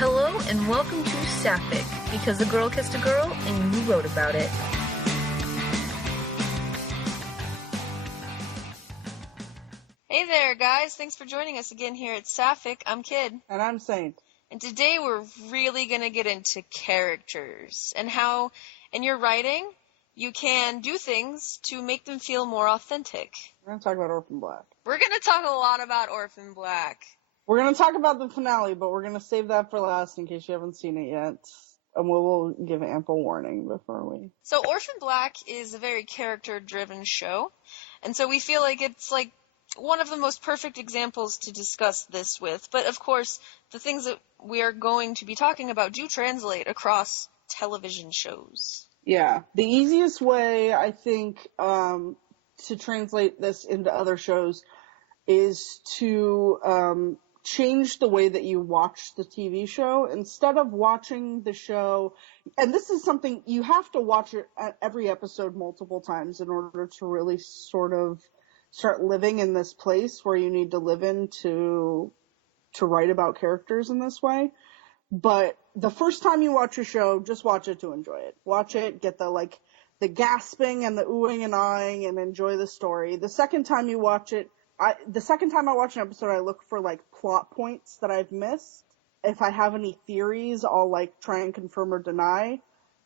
Hello and welcome to Saffic, because a girl kissed a girl and you wrote about it. Hey there, guys. Thanks for joining us again here at Saffic. I'm Kid. And I'm Saint. And today we're really going to get into characters and how, in your writing, you can do things to make them feel more authentic. We're going to talk about Orphan Black. We're going to talk a lot about Orphan Black. We're going to talk about the finale, but we're going to save that for last in case you haven't seen it yet. And we'll give ample warning before we... So Orphan Black is a very character-driven show, and so we feel like it's like one of the most perfect examples to discuss this with. But of course, the things that we are going to be talking about do translate across television shows. Yeah. The easiest way, I think, to translate this into other shows is to change the way that you watch the TV show. Instead of watching the show, and this is something, you have to watch it at every episode multiple times in order to really sort of start living in this place where you need to live in to write about characters in this way. But the first time you watch a show, just watch it to enjoy it. Watch it, get the gasping and the oohing and ahhing and enjoy the story. The second time you watch it, I watch an episode, I look for like plot points that I've missed. If I have any theories, I'll like try and confirm or deny.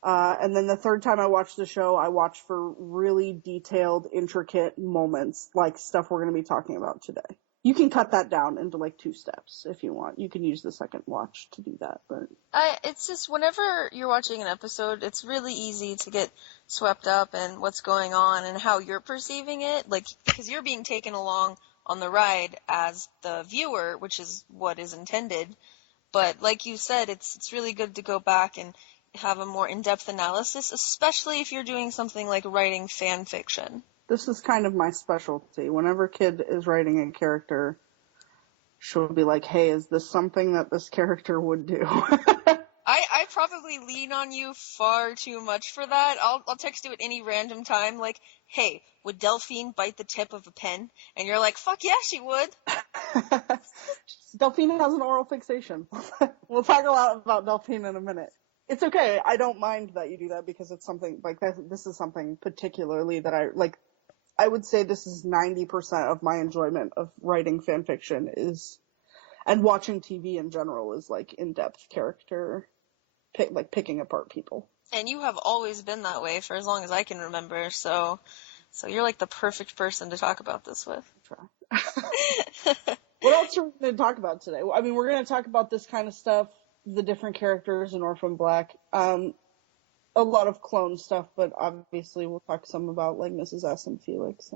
And then the third time I watch the show, I watch for really detailed, intricate moments, like stuff we're going to be talking about today. You can cut that down into like 2 steps if you want. You can use the second watch to do that. But it's just whenever you're watching an episode, it's really easy to get swept up in what's going on and how you're perceiving it, like because you're being taken along on the ride as the viewer, which is what is intended. But like you said, it's really good to go back and have a more in-depth analysis, especially if you're doing something like writing fan fiction. This is kind of my specialty. Whenever Kid is writing a character, she'll be like, hey, is this something that this character would do? I probably lean on you far too much for that. I'll text you at any random time, like, hey, would Delphine bite the tip of a pen? And you're like, fuck yeah, she would. Delphine has an oral fixation. We'll talk a lot about Delphine in a minute. It's okay. I don't mind that you do that because it's something like that. This is something particularly that I like. I would say this is 90% of my enjoyment of writing fan fiction is, and watching TV in general is like in-depth character, like picking apart people. And you have always been that way for as long as I can remember. So you're like the perfect person to talk about this with. Try. What else are we going to talk about today? I mean, we're going to talk about this kind of stuff, the different characters in Orphan Black. A lot of clone stuff, but obviously we'll talk some about like Mrs. S and Felix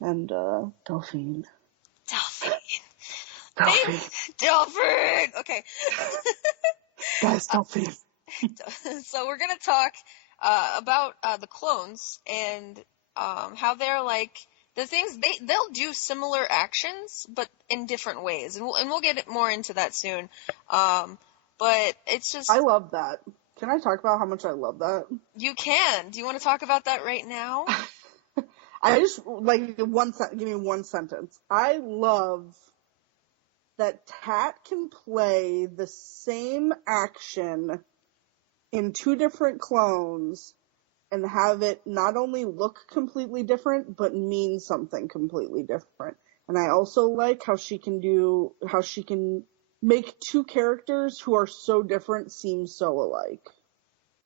and Delphine. Delphine! Okay. Guys, Delphine. So we're gonna talk about the clones and how they're like the things they'll do similar actions but in different ways, and we'll get more into that soon. But it's just I love that. Can I talk about how much I love that? You can. Do you want to talk about that right now? I just, like, give me one sentence. I love that Tat can play the same action in 2 different clones and have it not only look completely different, but mean something completely different. And I also like how she can make 2 characters who are so different seem so alike.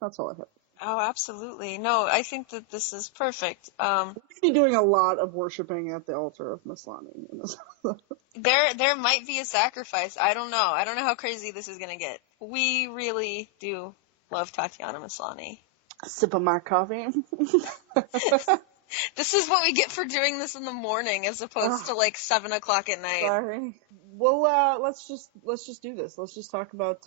That's all I have. Oh, absolutely. No, I think that this is perfect. We'll be doing a lot of worshipping at the altar of Maslany. There might be a sacrifice. I don't know. I don't know how crazy this is going to get. We really do love Tatiana Maslany. Sip of my coffee. This is what we get for doing this in the morning as opposed to like 7 o'clock at night. Sorry. Well, let's just do this. Let's just talk about.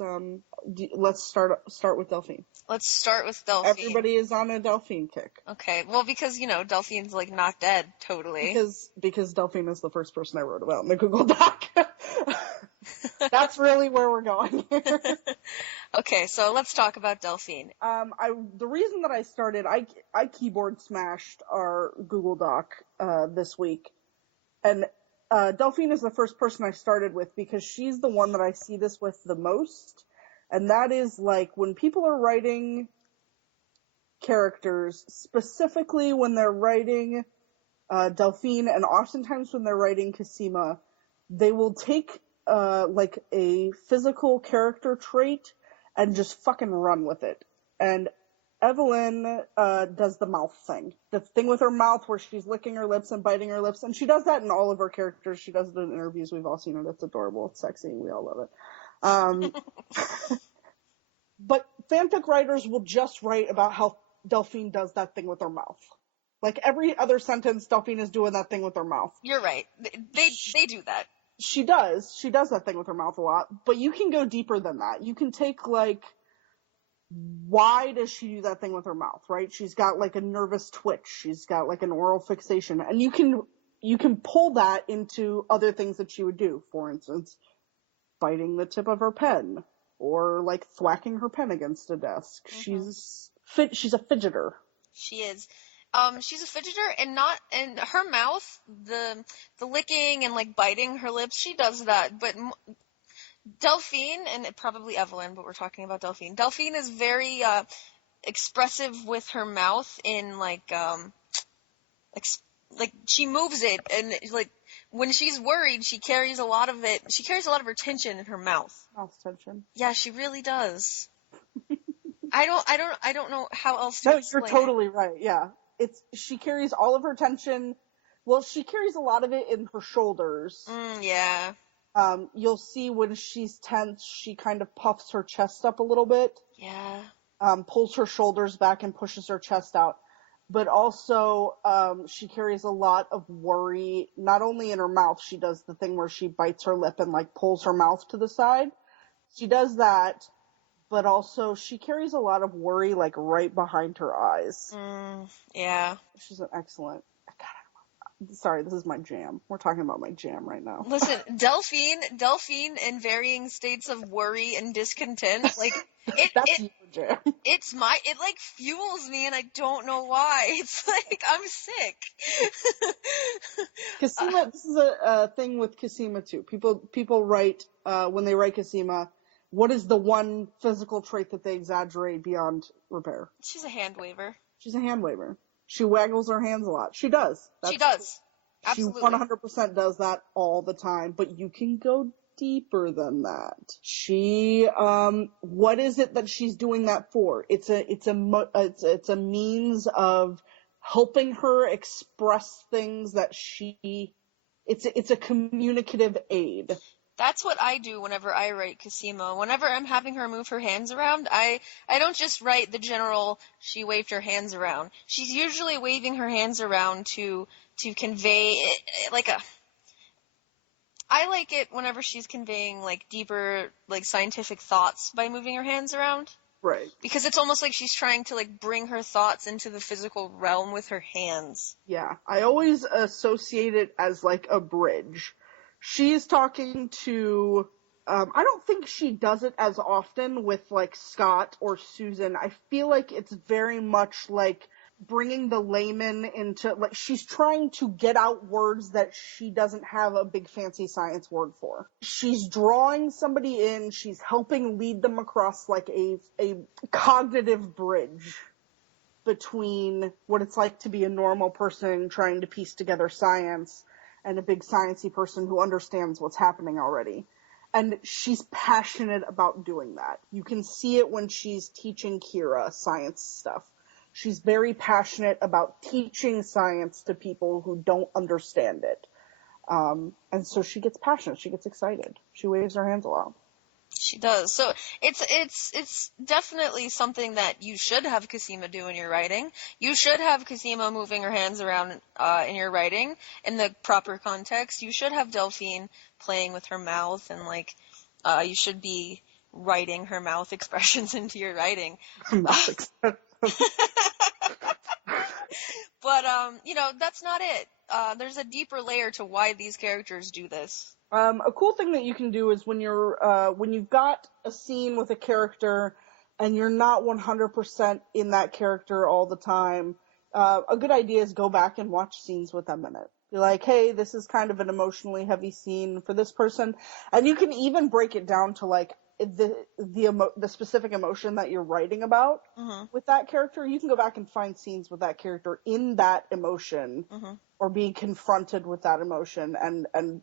Let's start with Delphine. Let's start with Delphine. Everybody is on a Delphine kick. Okay. Well, because Delphine's like not dead totally. Because Delphine is the first person I wrote about in the Google Doc. That's really where we're going here. Okay, so let's talk about Delphine. The reason that I started, I keyboard smashed our Google Doc this week, and Delphine is the first person I started with because she's the one that I see this with the most. And that is, like, when people are writing characters, specifically when they're writing Delphine, and oftentimes when they're writing Cosima, they will take, like, a physical character trait and just fucking run with it. And Evelyn does the mouth thing. The thing with her mouth where she's licking her lips and biting her lips. And she does that in all of her characters. She does it in interviews. We've all seen it. It's adorable. It's sexy. We all love it. But fanfic writers will just write about how Delphine does that thing with her mouth. Like, every other sentence, Delphine is doing that thing with her mouth. You're right. They do that. She does. She does that thing with her mouth a lot. But you can go deeper than that. You can take, like, why does she do that thing with her mouth, right? She's got, like, a nervous twitch. She's got, like, an oral fixation. And you can pull that into other things that she would do. For instance, biting the tip of her pen. Or, like, thwacking her pen against a desk. Mm-hmm. She's a fidgeter. She is. She's a fidgeter, and her mouth, the licking and, like, biting her lips, she does that. But Delphine, and probably Evelyn, but we're talking about Delphine. Delphine is very expressive with her mouth in, like she moves it, and, like, when she's worried, she carries a lot of her tension in her mouth. Mouth tension. Yeah, she really does. I don't know how else to explain it. No, you're totally right, yeah. She carries all of her tension. Well, she carries a lot of it in her shoulders. Yeah. You'll see when she's tense, she kind of puffs her chest up a little bit. Yeah. Pulls her shoulders back and pushes her chest out. But also, she carries a lot of worry, not only in her mouth. She does the thing where she bites her lip and, like, pulls her mouth to the side. She does that, but also she carries a lot of worry, like, right behind her eyes. Yeah. She's an excellent... Sorry, this is my jam. We're talking about my jam right now. Listen, Delphine in varying states of worry and discontent, like, That's your jam. It, like, fuels me, and I don't know why. It's like, I'm sick. Cosima, this is a thing with Cosima, too. People write, when they write Cosima, what is the one physical trait that they exaggerate beyond repair? She's a hand waver. She's a hand waver. She waggles her hands a lot. She does. She does. Absolutely. She 100% does that all the time, but you can go deeper than that. She, what is it that she's doing that for? It's a means of helping her express things that it's a communicative aid. That's what I do whenever I write Cosima. Whenever I'm having her move her hands around, I don't just write the general, she waved her hands around. She's usually waving her hands around to convey, I like it whenever she's conveying, like, deeper, like, scientific thoughts by moving her hands around. Right. Because it's almost like she's trying to, like, bring her thoughts into the physical realm with her hands. Yeah. I always associate it as, like, a bridge. She's talking to, I don't think she does it as often with, like, Scott or Susan. I feel like it's very much like bringing the layman into, like, she's trying to get out words that she doesn't have a big fancy science word for. She's drawing somebody in, she's helping lead them across, like, a cognitive bridge between what it's like to be a normal person trying to piece together science and a big sciencey person who understands what's happening already. And she's passionate about doing that. You can see it when she's teaching Kira science stuff. She's very passionate about teaching science to people who don't understand it. And so she gets passionate. She gets excited. She waves her hands a lot. She does. So it's definitely something that you should have Cosima do in your writing. You should have Cosima moving her hands around in your writing in the proper context. You should have Delphine playing with her mouth, and, like, you should be writing her mouth expressions into your writing. Mouth expressions. But that's not it. There's a deeper layer to why these characters do this. A cool thing that you can do is when you've got a scene with a character and you're not 100% in that character all the time, a good idea is go back and watch scenes with them in it. You're like, hey, this is kind of an emotionally heavy scene for this person. And you can even break it down to like the specific emotion that you're writing about with that character. You can go back and find scenes with that character in that emotion or being confronted with that emotion and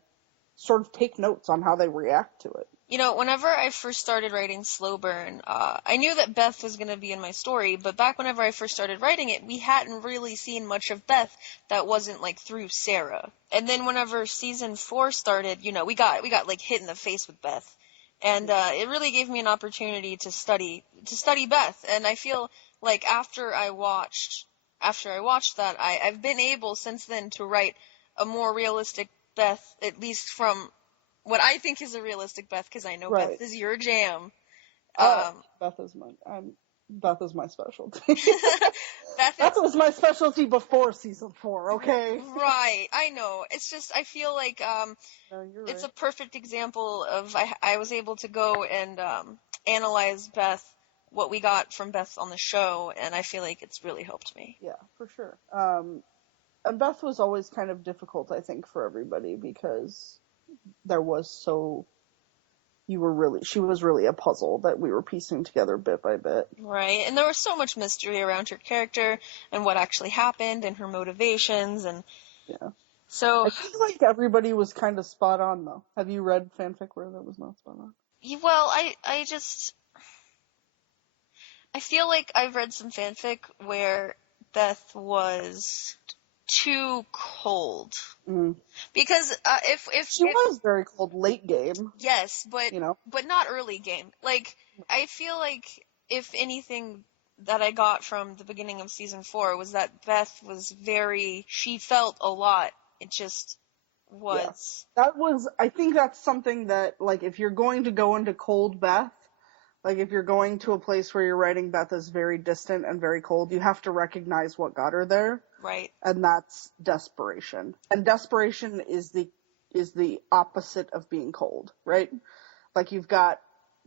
sort of take notes on how they react to it. You know, whenever I first started writing Slow Burn, I knew that Beth was going to be in my story, but back whenever I first started writing it, we hadn't really seen much of Beth that wasn't, like, through Sarah. And then whenever season 4 started, you know, we got like, hit in the face with Beth. And it really gave me an opportunity to study Beth. And I feel like after I watched that, I've been able since then to write a more realistic Beth, at least from what I think is a realistic Beth, because I know Beth is your jam. Beth is my specialty. Beth was my specialty before season 4, okay? Right, I know. It's just, I feel like it's a perfect example of I was able to go and analyze Beth, what we got from Beth on the show, and I feel like it's really helped me. Yeah, for sure. And Beth was always kind of difficult, I think, for everybody because she was really a puzzle that we were piecing together bit by bit. Right, and there was so much mystery around her character and what actually happened and her motivations, and so I feel like everybody was kind of spot on, though. Have you read fanfic where that was not spot on? Well, I feel like I've read some fanfic where Beth was too cold. Because if she was very cold late game. Yes, but but not early game. Like, I feel like if anything that I got from the beginning of season 4 was that Beth was she felt a lot. It just was. Yeah. I think that's something that, like, if you're going to go into cold Beth, like, if you're going to a place where you're writing Beth as very distant and very cold, you have to recognize what got her there. Right. And that's desperation. And desperation is the opposite of being cold, right? Like, you've got,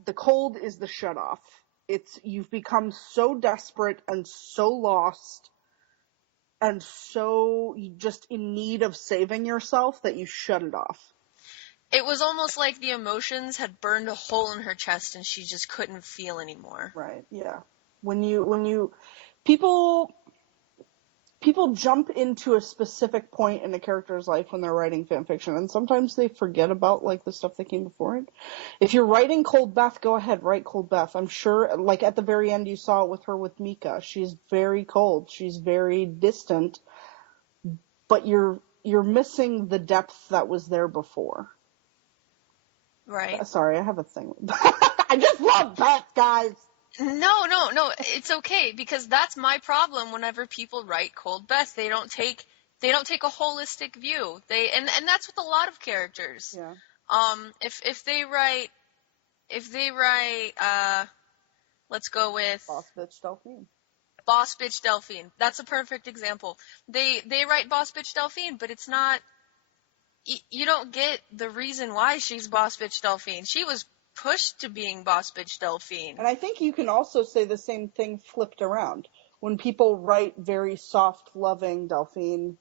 the cold is the shut off. You've become so desperate and so lost and so just in need of saving yourself that you shut it off. It was almost like the emotions had burned a hole in her chest and she just couldn't feel anymore. Right, yeah. People jump into a specific point in a character's life when they're writing fanfiction, and sometimes they forget about, like, the stuff that came before it. If you're writing Cold Beth, go ahead, write Cold Beth. I'm sure, like, at the very end you saw it with her with Mika. She's very cold. She's very distant. But you're missing the depth that was there before. Right. Sorry, I have a thing. I just love Beth, guys! No, it's okay, because that's my problem whenever people write Cold Beth. They don't take a holistic view. And that's with a lot of characters. Yeah. If they write let's go with Boss Bitch Delphine. Boss Bitch Delphine. That's a perfect example. They write Boss Bitch Delphine, but it's not, you don't get the reason why she's Boss Bitch Delphine. She was pushed to being Boss Bitch Delphine. And I think you can also say the same thing flipped around. When people write very soft, loving Delphine,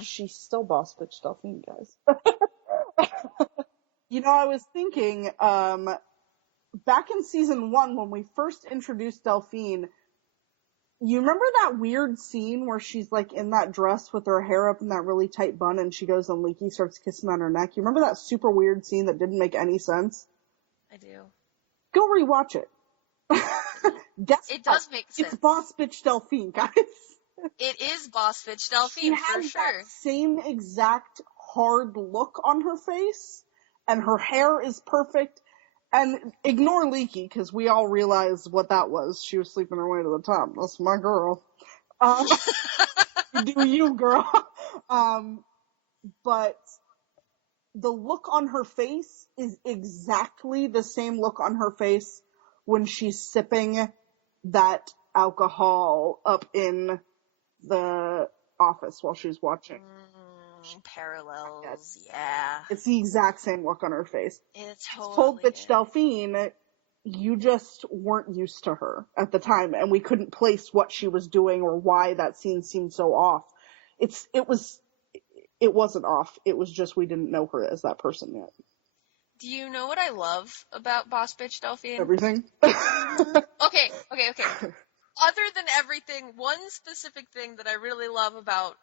she's still Boss Bitch Delphine, guys. I was thinking, back in season 1, when we first introduced Delphine, you remember that weird scene where she's, like, in that dress with her hair up in that really tight bun and she goes and Leaky starts kissing on her neck? You remember that super weird scene that didn't make any sense? I do. Go rewatch it. It does make sense. It's Boss Bitch Delphine, guys. It is Boss Bitch Delphine, for sure. She has that same exact hard look on her face, and her hair is perfect. And ignore Leaky, because we all realize what that was. She was sleeping her way to the top. That's my girl. Do you, girl. But the look on her face is exactly the same look on her face when she's sipping that alcohol up in the office while she's watching. Parallels, yes. Yeah. It's the exact same look on her face. It's totally Cold Bitch Delphine, you just weren't used to her at the time, and we couldn't place what she was doing or why that scene seemed so off. it wasn't off. It was just we didn't know her as that person yet. Do you know what I love about Boss Bitch Delphine? Everything. Okay. Other than everything, one specific thing that I really love about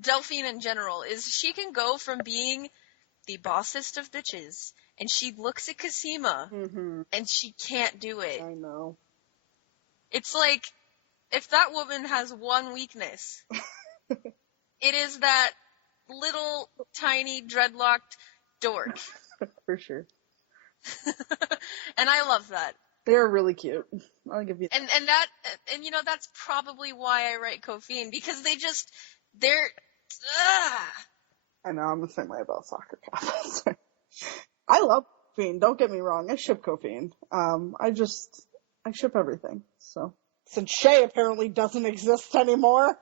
Delphine in general is she can go from being the bossest of bitches, and she looks at Cosima, and she can't do it. I know. It's like, if that woman has one weakness, it is that little, tiny, dreadlocked dork. For sure. And I love that. They're really cute. I'll give you that. And you know, that's probably why I write Coffeen, because I know, I'm the same way about Soccer Cat. I love Coffeen, don't get me wrong. I ship Coffeen. I ship everything, so. Since Shay apparently doesn't exist anymore.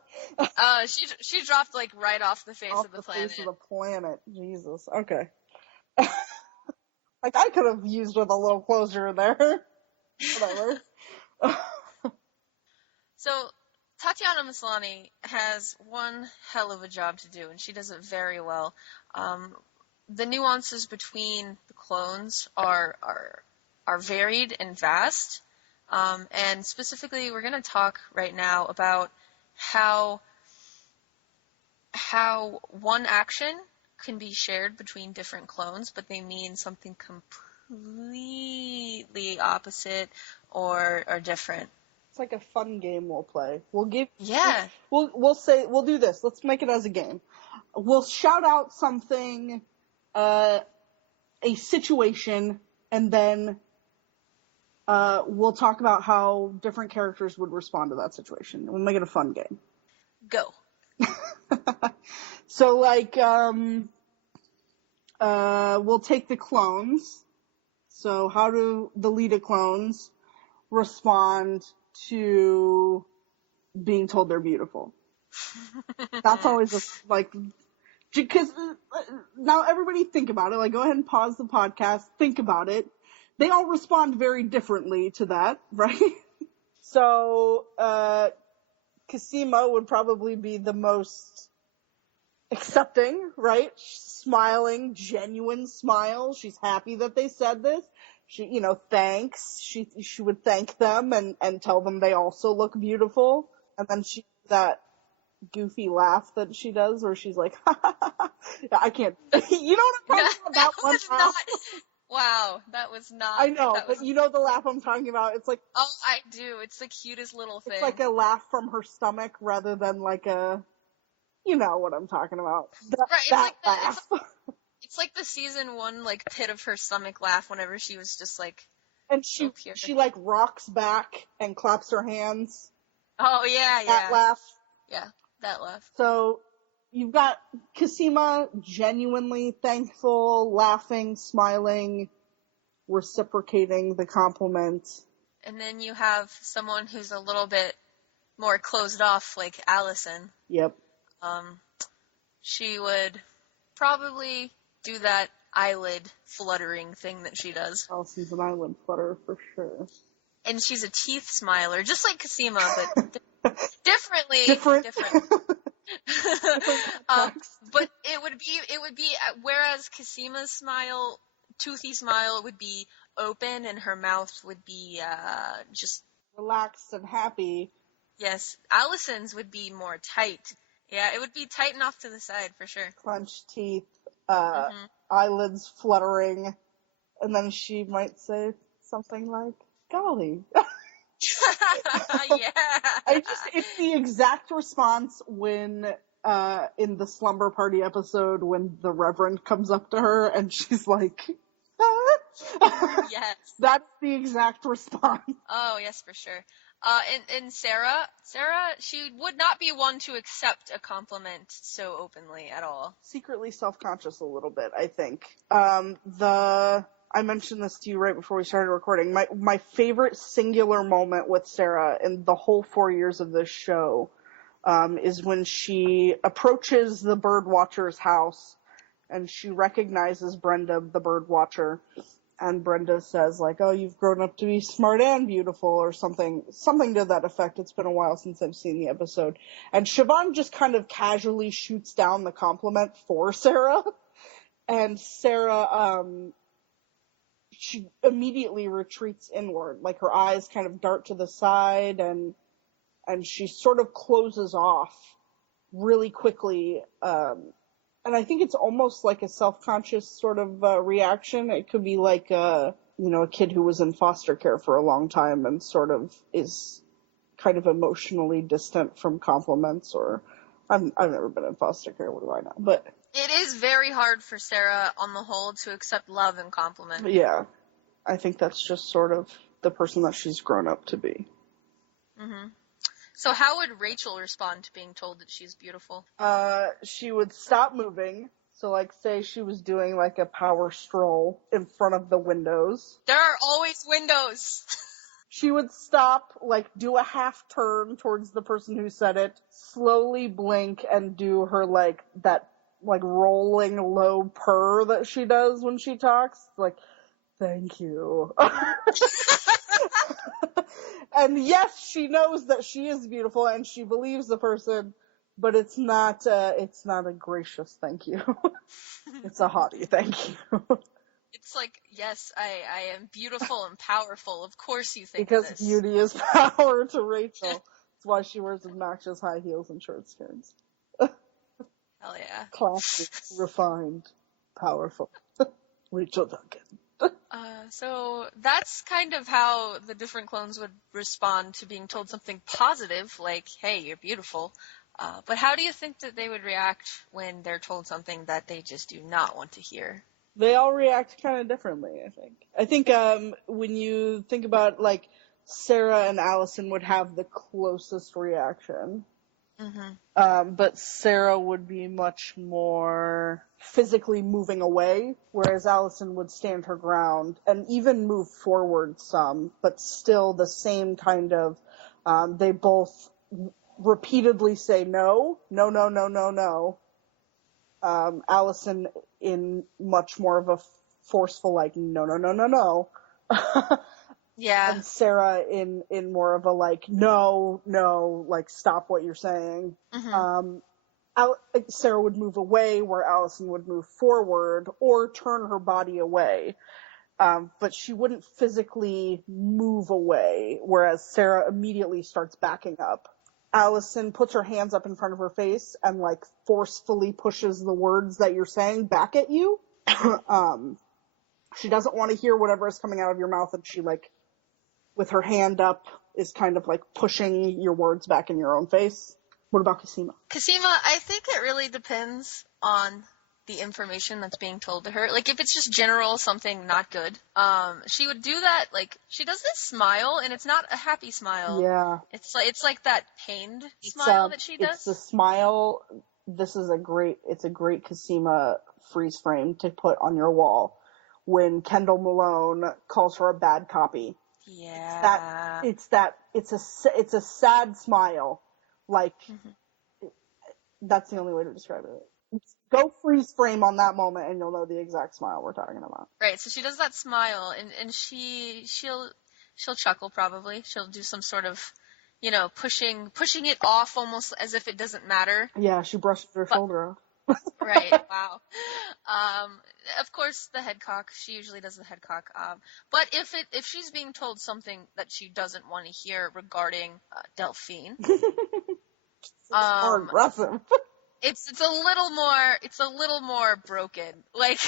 She dropped, like, right off the face of the planet. Face of the planet. Jesus. Okay. Like, I could have used with a little closure there. Whatever. So, Tatiana Maslany has one hell of a job to do, and she does it very well. The nuances between the clones are varied and vast. And specifically, we're going to talk right now about how one action can be shared between different clones, but they mean something completely opposite or different. It's like a fun game we'll play. We'll do this. Let's make it as a game. We'll shout out something, a situation, and then we'll talk about how different characters would respond to that situation. We'll make it a fun game. Go. So, like, we'll take the clones. So, how do the Lita clones respond to being told they're beautiful? That's always because now everybody think about it. Like, go ahead and pause the podcast. Think about it. They all respond very differently to that, right? So, Cosima would probably be the most accepting, right? Smiling, genuine smile. She's happy that they said this. She, thanks. She would thank them and tell them they also look beautiful. And then that goofy laugh that she does where she's like, ha ha ha. I can't. You know what I'm talking about? That one laugh? Wow, that was not. I know, but you know the laugh I'm talking about? It's like. Oh, I do. It's the cutest little thing. It's like a laugh from her stomach rather than like a. You know what I'm talking about. Laugh. It's like the season 1, like, pit of her stomach laugh whenever she was just, like, and she like, rocks back and claps her hands. Oh, yeah. That laugh. Yeah, that laugh. So, you've got Cosima genuinely thankful, laughing, smiling, reciprocating the compliment. And then you have someone who's a little bit more closed off, like Allison. Yep. She would probably do that eyelid fluttering thing that she does. Allison's an eyelid flutterer for sure. And she's a teeth smiler, just like Cosima, but differently. Different. But it would be whereas Cosima's toothy smile would be open, and her mouth would be just relaxed and happy. Yes, Allison's would be more tight. Yeah, it would be tightened off to the side for sure. Clenched teeth, eyelids fluttering, and then she might say something like, golly. Yeah. It's the exact response when, in the slumber party episode, when the Reverend comes up to her and she's like, ah. Yes. That's the exact response. Oh, yes, for sure. And Sarah, she would not be one to accept a compliment so openly at all. Secretly self-conscious a little bit, I think. I mentioned this to you right before we started recording. My favorite singular moment with Sarah in the whole 4 years of this show, is when she approaches the bird watcher's house and she recognizes Brenda, the bird watcher, And Brenda says, like, oh, you've grown up to be smart and beautiful, or something to that effect. It's been a while since I've seen the episode. And Siobhan just kind of casually shoots down the compliment for Sarah. And Sarah, she immediately retreats inward. Like, her eyes kind of dart to the side, and she sort of closes off really quickly. And I think it's almost like a self-conscious sort of reaction. It could be like, a kid who was in foster care for a long time and sort of is kind of emotionally distant from compliments. Or I've never been in foster care. What do I know? But it is very hard for Sarah, on the whole, to accept love and compliment. Yeah, I think that's just sort of the person that she's grown up to be. Mm-hmm. So how would Rachel respond to being told that she's beautiful? She would stop moving. So, like, say she was doing, like, a power stroll in front of the windows. There are always windows! She would stop, like, do a half turn towards the person who said it, slowly blink, and do her, like, that, like, rolling low purr that she does when she talks. Like, thank you. And yes, she knows that she is beautiful and she believes the person, but it's not a gracious thank you. It's a haughty thank you. It's like, yes, I am beautiful and powerful. Of course you think Because this. beauty is power to Rachel. That's why she wears obnoxious high heels and short skirts. Hell yeah. Classy, refined, powerful. Rachel Duncan. So that's kind of how the different clones would respond to being told something positive, like, hey, you're beautiful. But how do you think that they would react when they're told something that they just do not want to hear? They all react kind of differently, I think. I think when you think about, like, Sarah and Allison would have the closest reaction. Mm-hmm. But Sarah would be much more physically moving away, whereas Allison would stand her ground and even move forward some, but still the same kind of, they both repeatedly say no, no, no, no, no, no. Allison in much more of a forceful, like, no, no, no, no, no. Yeah. And Sarah in more of a, like, no, like, stop what you're saying. Mm-hmm. Sarah would move away where Allison would move forward or turn her body away. But she wouldn't physically move away, whereas Sarah immediately starts backing up. Allison puts her hands up in front of her face and, like, forcefully pushes the words that you're saying back at you. She doesn't want to hear whatever is coming out of your mouth, and she, like, with her hand up, is kind of, like, pushing your words back in your own face. What about Cosima? Cosima, I think it really depends on the information that's being told to her. Like, if it's just general, something not good, she would do that, like, she does this smile, and it's not a happy smile. Yeah. It's like that pained smile that she does. It's the smile, it's a great Cosima freeze frame to put on your wall when Kendall Malone calls her a bad copy. Yeah. It's a sad smile. Like, that's the only way to describe it. Go freeze frame on that moment and you'll know the exact smile we're talking about. Right, so she does that smile, and she'll chuckle probably. She'll do some sort of, pushing it off almost as if it doesn't matter. Yeah, she brushed her shoulder off. Right, wow. Of course, the head cock. She usually does the head cock. But if she's being told something that she doesn't want to hear regarding Delphine, aggressive. It's a little more broken. Like,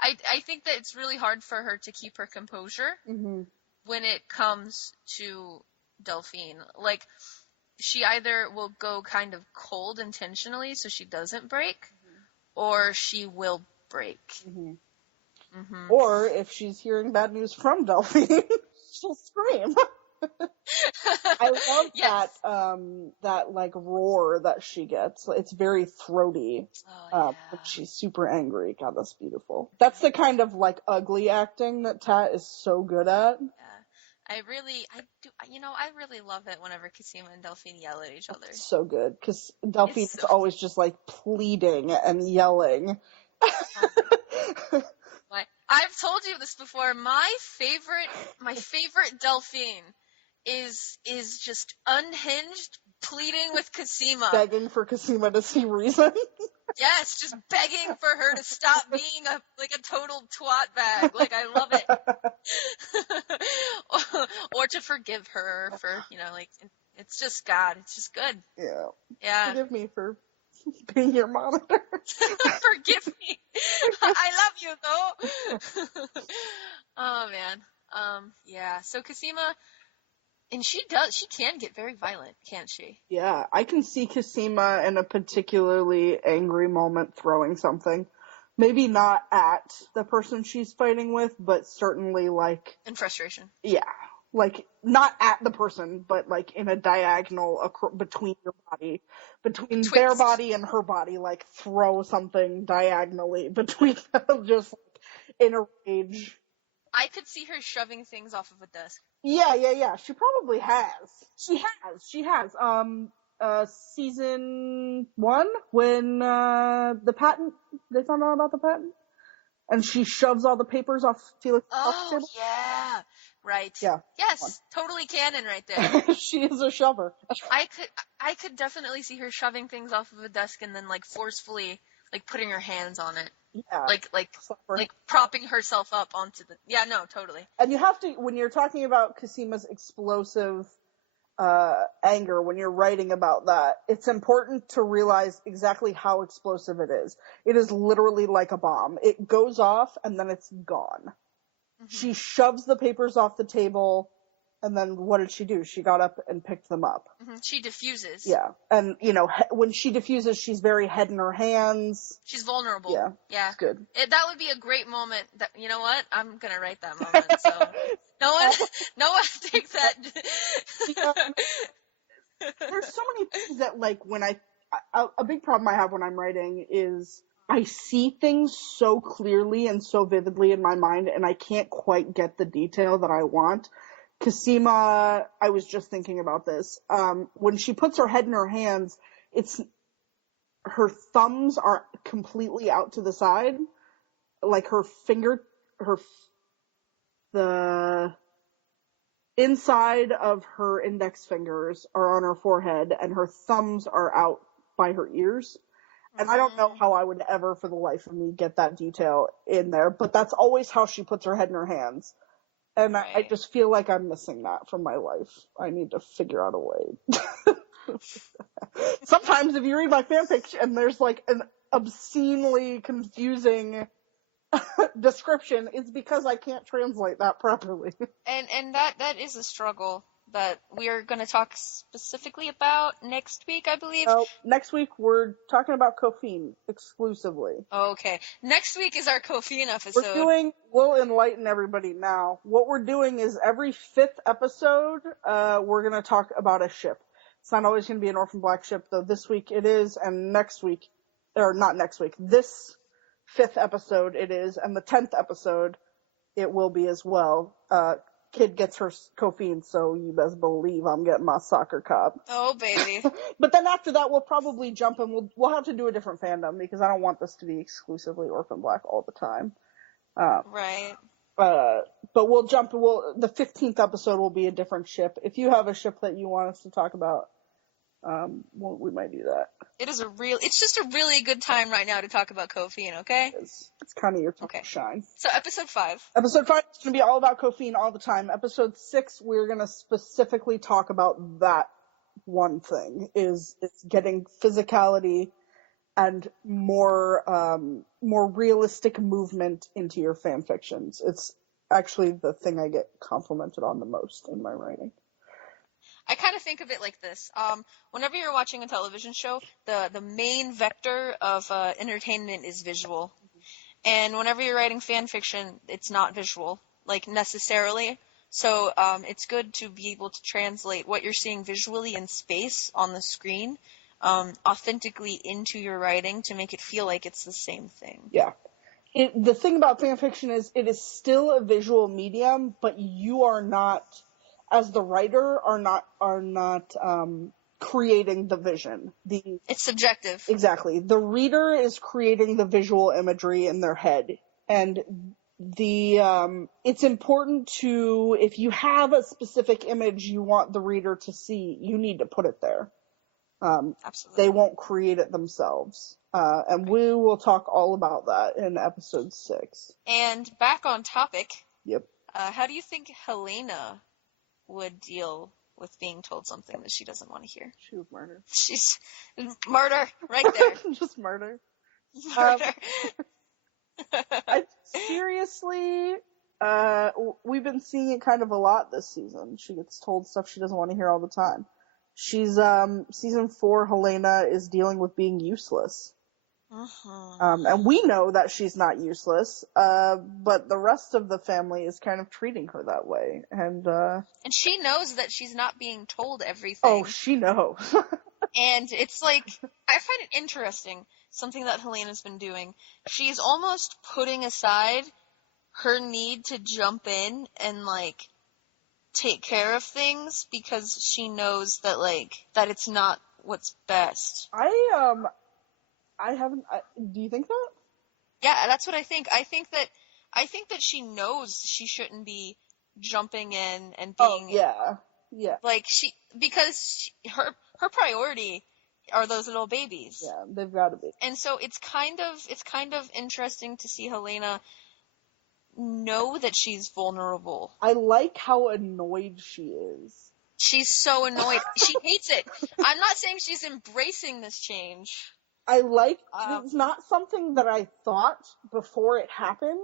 I think that it's really hard for her to keep her composure when it comes to Delphine. Like, she either will go kind of cold intentionally so she doesn't break, or she will break. Or if she's hearing bad news from Delphine, she'll scream. I love that like roar that she gets. It's very throaty. But she's super angry. God, that's beautiful. That's the kind of like ugly acting that Tat is so good at. Yeah. I really love it whenever Cosima and Delphine yell at each other. It's so good, because Delphine is always just like pleading and yelling. I've told you this before. My favorite Delphine is just unhinged, pleading with Cosima. Begging for Cosima to see reason. Yes, just begging for her to stop being a total twat bag. Like, I love it. Or to forgive her for, it's just God. It's just good. Yeah. Yeah. Forgive me for being your monitor. Forgive me. I love you, though. Oh, man. Yeah. So Cosima, and she can get very violent, can't she? Yeah, I can see Cosima in a particularly angry moment throwing something. Maybe not at the person she's fighting with, but certainly like... In frustration. Yeah. Like, not at the person, but like in a diagonal between your body. Between their body and her body, like throw something diagonally between them, just like in a rage. I could see her shoving things off of a desk. Yeah. She probably has. She has. Season 1, when, the patent, they found out about the patent? And she shoves all the papers off Felix's table? Yeah. Right. Yeah. Yes. Totally canon right there. She is a shover. I could definitely see her shoving things off of a desk and then, like, forcefully, like, putting her hands on it. Yeah. Like propping herself up onto the... Yeah, no, totally. And you have to, when you're talking about Cosima's explosive anger, when you're writing about that, it's important to realize exactly how explosive it is. It is literally like a bomb. It goes off and then it's gone. Mm-hmm. She shoves the papers off the table, and then what did she do? She got up and picked them up. Mm-hmm. She diffuses. Yeah. And, when she diffuses, she's very head in her hands. She's vulnerable. Yeah. It's good. That would be a great moment. That, you know what? I'm going to write that moment. So no one takes that. There's so many things that, like, when a big problem I have when I'm writing is I see things so clearly and so vividly in my mind, and I can't quite get the detail that I want. Cosima, I was just thinking about this. When she puts her head in her hands, her thumbs are completely out to the side. Like the inside of her index fingers are on her forehead, and her thumbs are out by her ears. And I don't know how I would ever, for the life of me, get that detail in there, but that's always how she puts her head in her hands. And right. I just feel like I'm missing that from my life. I need to figure out a way. Sometimes if you read my fanfic and there's like an obscenely confusing description, it's because I can't translate that properly. And that is a struggle that we are going to talk specifically about next week, I believe. Oh, next week we're talking about Coffeen exclusively. Okay. Next week is our Coffeen episode. We'll enlighten everybody now. What we're doing is every 5th episode, we're going to talk about a ship. It's not always going to be an Orphan Black ship, though this week it is, and this 5th episode it is, and the 10th episode it will be as well. Kid gets her Coffeen, so you best believe I'm getting my soccer cop. Oh, baby. But then after that, we'll probably jump and we'll have to do a different fandom, because I don't want this to be exclusively Orphan Black all the time. Right. But we'll jump, the 15th episode will be a different ship. If you have a ship that you want us to talk about, we might do that. It's just a really good time right now to talk about Coffeen, okay? It's kind of your time to shine. So episode 5. Episode 5 is going to be all about Coffeen all the time. Episode 6, we're going to specifically talk about that one thing, is getting physicality and more realistic movement into your fan fictions. It's actually the thing I get complimented on the most in my writing. I kind of think of it like this. Whenever you're watching a television show, the main vector of entertainment is visual. And whenever you're writing fan fiction, it's not visual, like, necessarily. So it's good to be able to translate what you're seeing visually in space on the screen authentically into your writing to make it feel like it's the same thing. Yeah. The thing about fan fiction is it is still a visual medium, but you are not, as the writer, are not creating the vision. It's subjective. Exactly. The reader is creating the visual imagery in their head, and it's important to, if you have a specific image you want the reader to see, you need to put it there. Absolutely. They won't create it themselves. And we will talk all about that in episode 6. And back on topic. Yep. How do you think Helena would deal with being told something that she doesn't want to hear? She would murder. She's murder right there. Just murder. Murder. Seriously, we've been seeing it kind of a lot this season. She gets told stuff she doesn't want to hear all the time. She's, season 4, Helena is dealing with being useless. And we know that she's not useless, but the rest of the family is kind of treating her that way. And she knows that she's not being told everything. Oh, she knows. And it's like, I find it interesting, something that Helena's been doing. She's almost putting aside her need to jump in and, like, take care of things because she knows that, like, that it's not what's best. Do you think that? Yeah, that's what I think. I think that she knows she shouldn't be jumping in and being... Oh, yeah. Yeah. Like, her priority are those little babies. Yeah, they've got to be. And so it's kind of interesting to see Helena know that she's vulnerable. I like how annoyed she is. She's so annoyed. She hates it. I'm not saying she's embracing this change. I like, it's not something that I thought before it happened.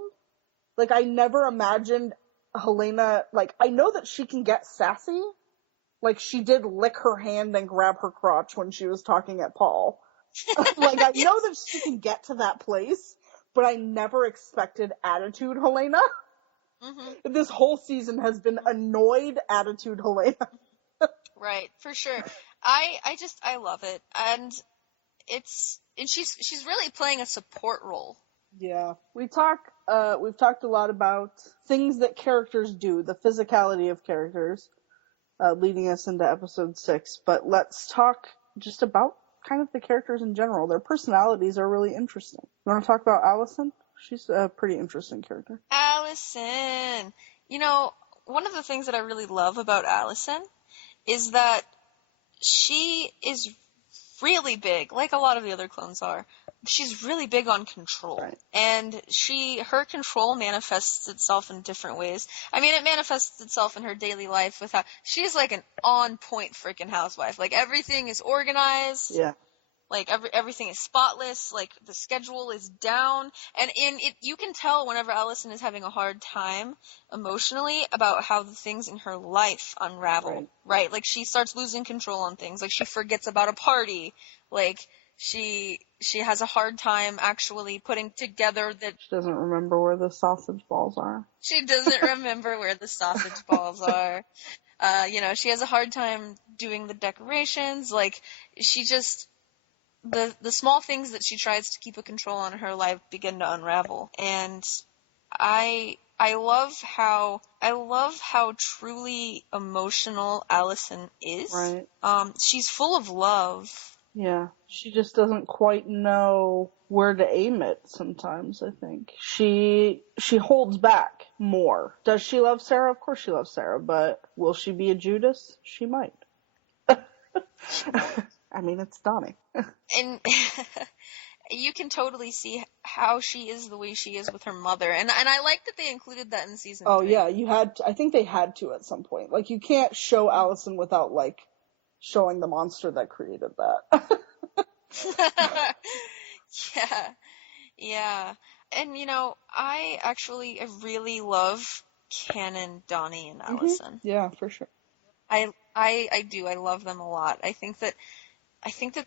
Like, I never imagined Helena, like, I know that she can get sassy. Like, she did lick her hand and grab her crotch when she was talking at Paul. Like, I know that she can get to that place, but I never expected attitude Helena. Mm-hmm. This whole season has been annoyed attitude Helena. Right, for sure. I love it. And she's really playing a support role. Yeah. We've talked a lot about things that characters do, the physicality of characters, leading us into episode 6. But let's talk just about kind of the characters in general. Their personalities are really interesting. You want to talk about Allison? She's a pretty interesting character. Allison! You know, one of the things that I really love about Allison is that she is really big, like a lot of the other clones are. She's really big on control. Right. And her control manifests itself in different ways. I mean, it manifests itself in her daily life with how she's like an on-point freaking housewife. Like, everything is organized. Yeah. Like, everything is spotless. Like, the schedule is down. And you can tell whenever Allison is having a hard time emotionally about how the things in her life unravel. Right? Like, she starts losing control on things. Like, she forgets about a party. Like, she has a hard time actually putting together She doesn't remember where the sausage balls are. She doesn't remember where the sausage balls are. She has a hard time doing the decorations. Like, she just... The small things that she tries to keep a control on in her life begin to unravel. And I love how truly emotional Allison is. Right. She's full of love. Yeah. She just doesn't quite know where to aim it sometimes, I think. She holds back more. Does she love Sarah? Of course she loves Sarah, but will she be a Judas? She might. I mean, it's Donnie. And you can totally see how she is the way she is with her mother. And I like that they included that in season 3. Oh, yeah, I think they had to at some point. Like, you can't show Allison without, like, showing the monster that created that. Yeah. And, I really love Canon, Donnie, and Allison. Mm-hmm. Yeah, for sure. I do. I love them a lot. I think that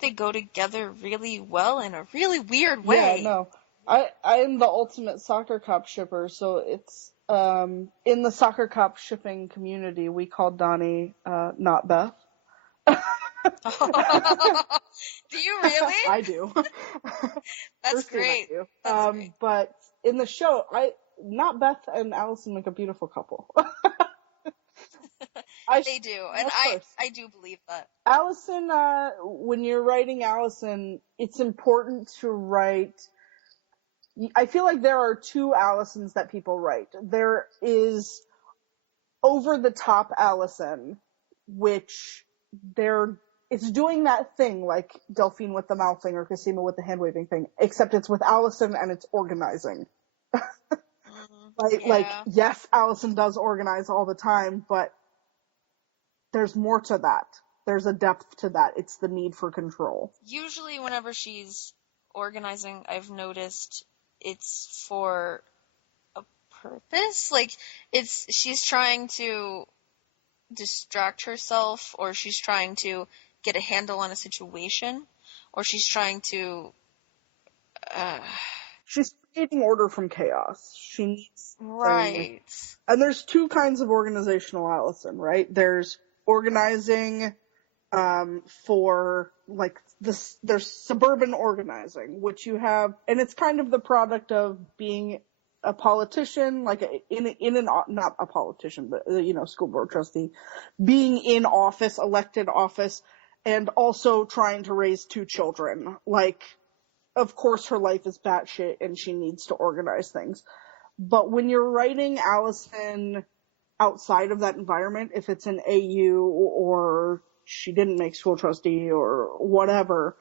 they go together really well in a really weird way. Yeah, no. I am the ultimate soccer cop shipper, so it's, in the soccer cop shipping community, we call Donnie, not Beth. Do you really? I do. That's great. That's great. But in the show, not Beth and Allison make a beautiful couple. They do, and I do believe that. Allison, when you're writing Allison, it's important to write I feel like there are two Allisons that people write. There is over-the-top Allison, which it's doing that thing like Delphine with the mouth thing or Cosima with the hand-waving thing, except it's with Allison and it's organizing. Like, yes, Allison does organize all the time, but there's more to that. There's a depth to that. It's the need for control. Usually whenever she's organizing, I've noticed it's for a purpose. Like, she's trying to distract herself, or she's trying to get a handle on a situation, or she's trying to... She's creating order from chaos. She needs... Right. And there's two kinds of organizational Allison, right? There's organizing for, like, there's suburban organizing, which you have, and it's kind of the product of being a politician, like not a politician, but, school board trustee, being in office, elected office, and also trying to raise two children. Like, of course her life is batshit and she needs to organize things. But when you're writing Allison outside of that environment, if it's an AU or she didn't make school trustee or whatever,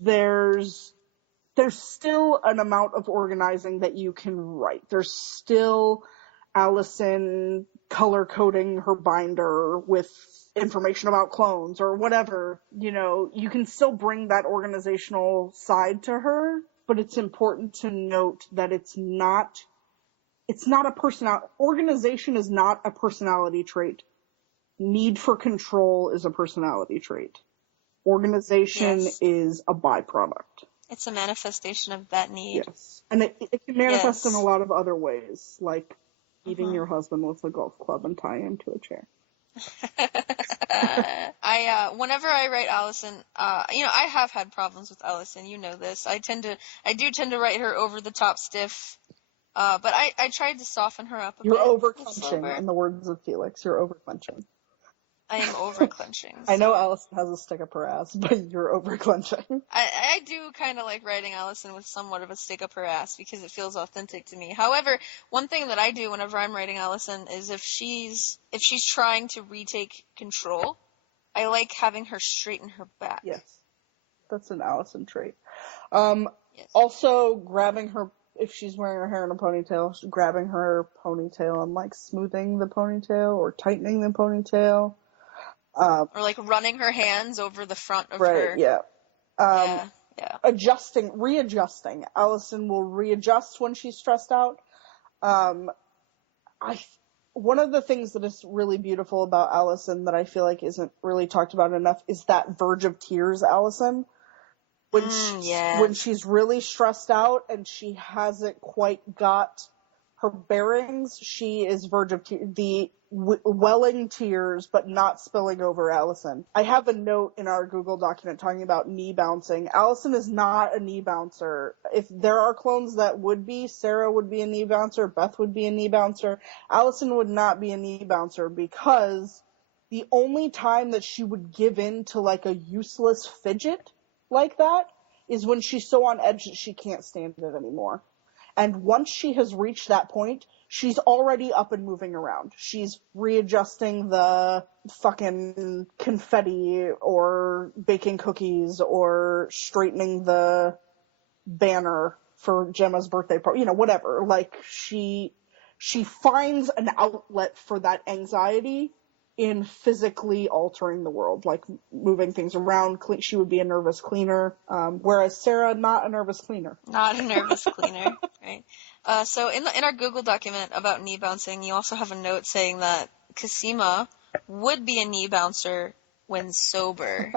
there's still an amount of organizing that you can write. There's still Allison color coding her binder with information about clones or whatever. You can still bring that organizational side to her, but it's important to note that it's not a personality. Organization is not a personality trait. Need for control is a personality trait. Organization is a byproduct. It's a manifestation of that need. Yes. And it can manifest in a lot of other ways, like beating your husband with a golf club and tying him to a chair. Whenever I write Allison, I have had problems with Allison. You know this. I do tend to write her over the top stiff. But I tried to soften her up a bit. You're over-clenching, in the words of Felix. You're over-clenching. I am over-clenching. I know Allison has a stick up her ass, but you're over-clenching. I do kind of like writing Allison with somewhat of a stick up her ass because it feels authentic to me. However, one thing that I do whenever I'm writing Allison is if she's trying to retake control, I like having her straighten her back. Yes. That's an Allison trait. Also, grabbing her... If she's wearing her hair in a ponytail, grabbing her ponytail and, like, smoothing the ponytail or tightening the ponytail. Or, like, running her hands over the front of her. Right, yeah. Readjusting. Allison will readjust when she's stressed out. One of the things that is really beautiful about Allison that I feel like isn't really talked about enough is that verge of tears Allison. When she's really stressed out and she hasn't quite got her bearings, she is verge of the welling tears, but not spilling over Allison. I have a note in our Google document talking about knee bouncing. Allison is not a knee bouncer. If there are clones that would be, Sarah would be a knee bouncer, Beth would be a knee bouncer. Allison would not be a knee bouncer because the only time that she would give in to, like, a useless fidget like that is when she's so on edge that she can't stand it anymore. And once she has reached that point, she's already up and moving around. She's readjusting the fucking confetti or baking cookies or straightening the banner for Gemma's birthday party, whatever. Like, she finds an outlet for that anxiety in physically altering the world, like moving things around. She would be a nervous cleaner, whereas Sarah, not a nervous cleaner. Not a nervous cleaner, right? So in our Google document about knee bouncing, you also have a note saying that Cosima would be a knee bouncer when sober.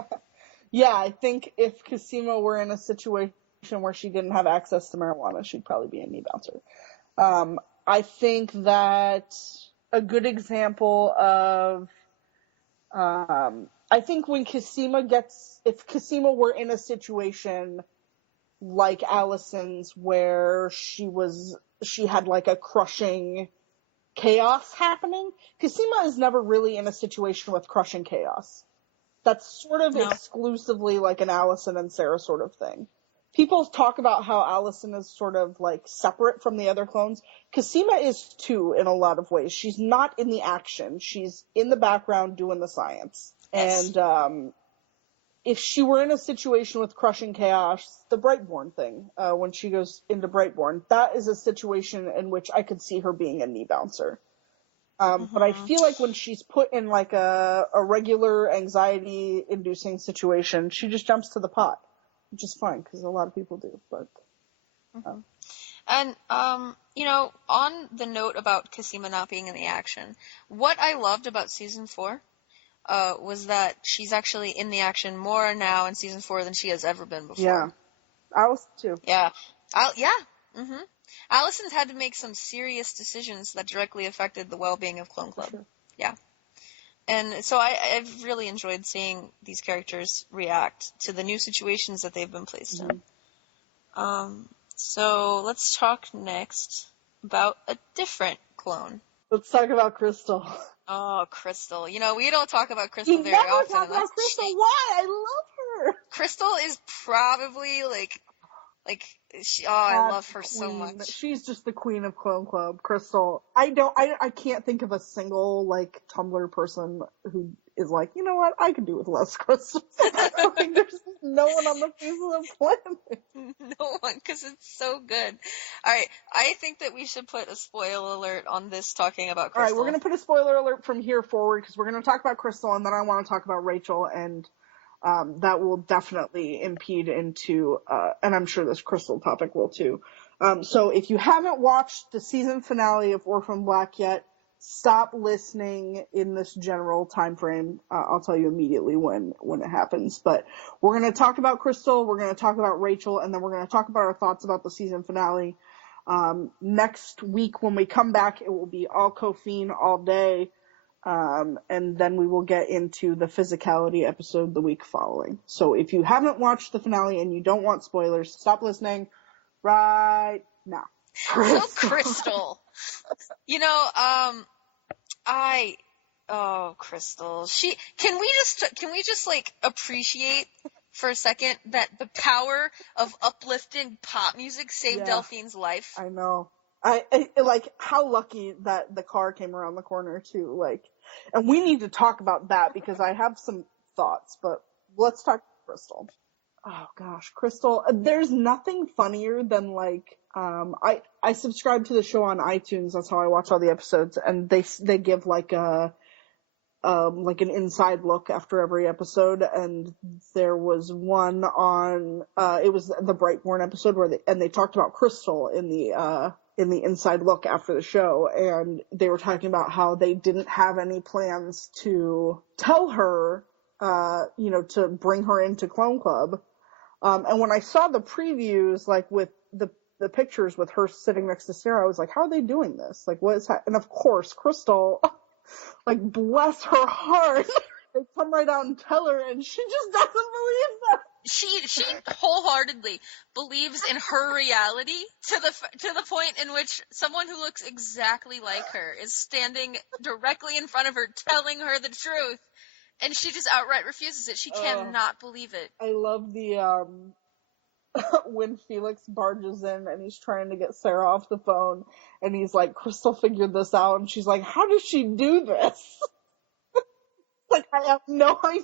Yeah, I think if Cosima were in a situation where she didn't have access to marijuana, she'd probably be a knee bouncer. I think that a good example of, I think when if Cosima were in a situation like Allison's where she had like a crushing chaos happening, Cosima is never really in a situation with crushing chaos. That's sort of exclusively like an Allison and Sarah sort of thing. people talk about how Allison is sort of like separate from the other clones. Cosima is too in a lot of ways. She's not in the action. She's in the background doing the science. Yes. And if she were in a situation with Crushing Chaos, the Brightborn thing, when she goes into Brightborn, that is a situation in which I could see her being a knee bouncer. But I feel like when she's put in like a regular anxiety-inducing situation, she just jumps to the pot, which is fine because a lot of people do. But and you know, on the note about Cosima not being in the action, what I loved about season 4 was that she's actually in the action more now in season 4 than she has ever been before. Yeah, Allison too. Yeah, Allison's had to make some serious decisions that directly affected the well-being of Clone Club. Sure. Yeah. And so I've really enjoyed seeing these characters react to the new situations that they've been placed in. So let's talk next about a different clone. Let's talk about Crystal. Oh, Crystal. You know, we don't talk about Crystal very often. We never talk about Crystal. Why? I love her. Crystal is probably I love her so much. She's just the queen of Clone Club, Crystal. I can't think of a single, like, Tumblr person who is like, you know what, I could do with less Crystal. Like, there's no one on the face of the planet. No one, because it's so good. Alright, I think that we should put a spoiler alert on this talking about Crystal. Alright, we're going to put a spoiler alert from here forward, because we're going to talk about Crystal, and then I want to talk about Rachel, and that will definitely impede into, and I'm sure this Crystal topic will too. So if you haven't watched the season finale of Orphan Black yet, stop listening in this general time frame. I'll tell you immediately when it happens. But we're going to talk about Crystal, we're going to talk about Rachel, and then we're going to talk about our thoughts about the season finale. Next week when we come back, it will be all Kofiin all day. And then we will get into the physicality episode the week following. So if you haven't watched the finale and you don't want spoilers, stop listening right now. So Crystal. You know, Crystal. Can we just like appreciate for a second that the power of uplifting pop music saved Delphine's life? I know. I like how lucky that the car came around the corner too. Like, and we need to talk about that because I have some thoughts. But let's talk Crystal. Oh gosh, Crystal. There's nothing funnier than like I subscribe to the show on iTunes. That's how I watch all the episodes, and they give like an inside look after every episode, and there was one on it was the Brightborn episode where they talked about Crystal in the inside look after the show, and they were talking about how they didn't have any plans to tell her to bring her into Clone Club. And when I saw the previews, like with the pictures with her sitting next to Sarah, I was like, how are they doing this? Like, what is and of course, Crystal, like, bless her heart, they come right out and tell her, and she just doesn't believe that. She wholeheartedly believes in her reality to the point in which someone who looks exactly like her is standing directly in front of her telling her the truth, and she just outright refuses it. She cannot believe it. I love the when Felix barges in and he's trying to get Sarah off the phone, and he's like, Crystal figured this out, and she's like, how does she do this? Like, I have no idea.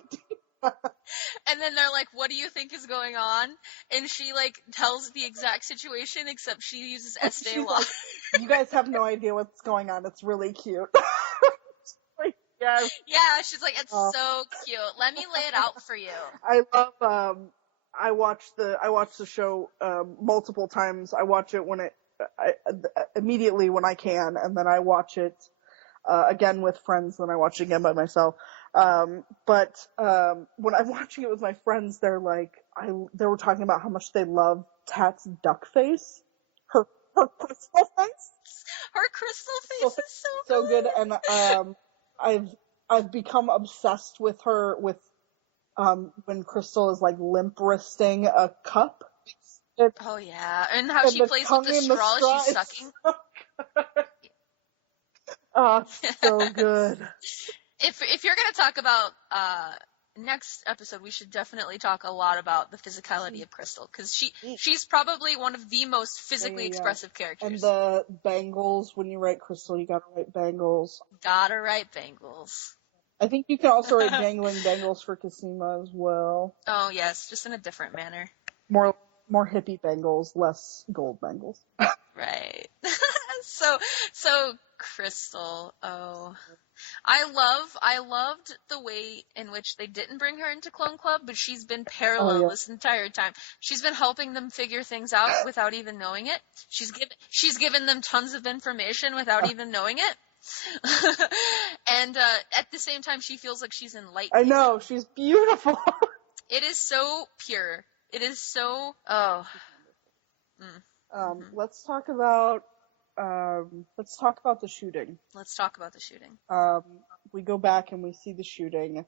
And then they're like, what do you think is going on? And she, like, tells the exact situation, except she uses Estee Lauder. Like, you guys have no idea what's going on. It's really cute. Like, yes. Yeah, she's like, it's so cute. Let me lay it out for you. I love, I watch the show, multiple times. I watch it immediately when I can, and then I watch it, again with friends, then I watch it again by myself. But when I'm watching it with my friends, they were talking about how much they love Tat's duck face. Her crystal face. Her crystal face is so good. And I've become obsessed with her when Crystal is like limp wristing a cup. Oh yeah, and how she plays with the straw as she's sucking. Oh, it's so good. If you're gonna talk about next episode we should definitely talk a lot about the physicality of Crystal, because she's probably one of the most physically expressive characters. And the bangles, when you write Crystal, you gotta write bangles. Gotta write bangles. I think you can also write dangling bangles for Cosima as well. Oh yes, just in a different manner. More hippie bangles, less gold bangles. Right. So Crystal, oh. I loved the way in which they didn't bring her into Clone Club, but she's been parallel this entire time. She's been helping them figure things out without even knowing it. She's given them tons of information without even knowing it. And at the same time, she feels like she's enlightened. I know, she's beautiful. It is so pure. It is so Let's talk about the shooting. Let's talk about the shooting. We go back and we see the shooting.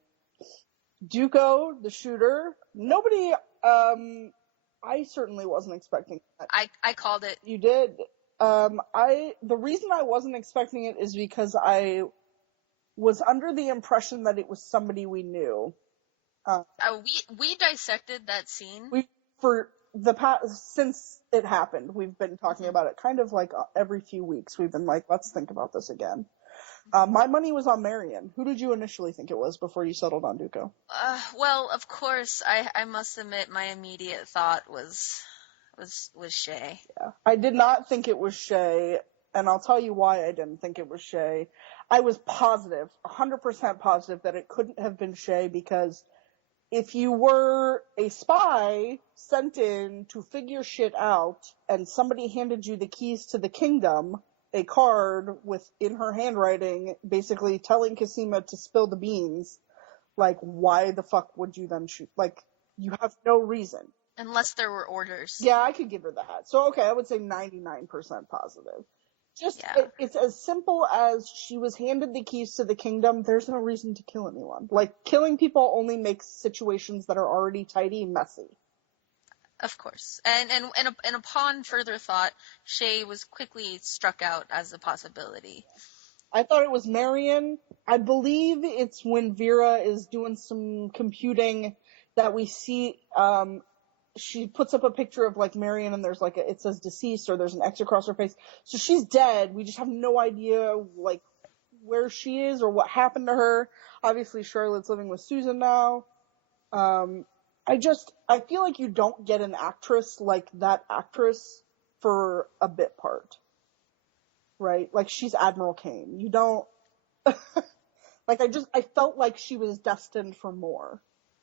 Dooku, the shooter. Nobody. I certainly wasn't expecting that. I called it. You did. The reason I wasn't expecting it is because I was under the impression that it was somebody we knew. We dissected that scene. Since it happened, we've been talking about it kind of like every few weeks. We've been like, let's think about this again. My money was on Marion. Who did you initially think it was before you settled on Dooku? Well, of course, I must admit my immediate thought was Shay. Yeah. I did not think it was Shay, and I'll tell you why I didn't think it was Shay. I was positive, 100% positive that it couldn't have been Shay, because if you were a spy sent in to figure shit out and somebody handed you the keys to the kingdom, a card in her handwriting basically telling Cosima to spill the beans, like, why the fuck would you then shoot? Like, you have no reason. Unless there were orders. Yeah, I could give her that. So, okay, I would say 99% positive. It's as simple as she was handed the keys to the kingdom. There's no reason to kill anyone. Like, killing people only makes situations that are already tidy messy. Of course. And upon further thought, Shay was quickly struck out as a possibility. I thought it was Marion. I believe it's when Vera is doing some computing that we see, she puts up a picture of, like, Marion, and there's, like, it says deceased, or there's an X across her face. So she's dead. We just have no idea, like, where she is or what happened to her. Obviously, Charlotte's living with Susan now. I feel like you don't get an actress like that actress for a bit part. Right? Like, she's Admiral Kane. You don't... like, I felt like she was destined for more.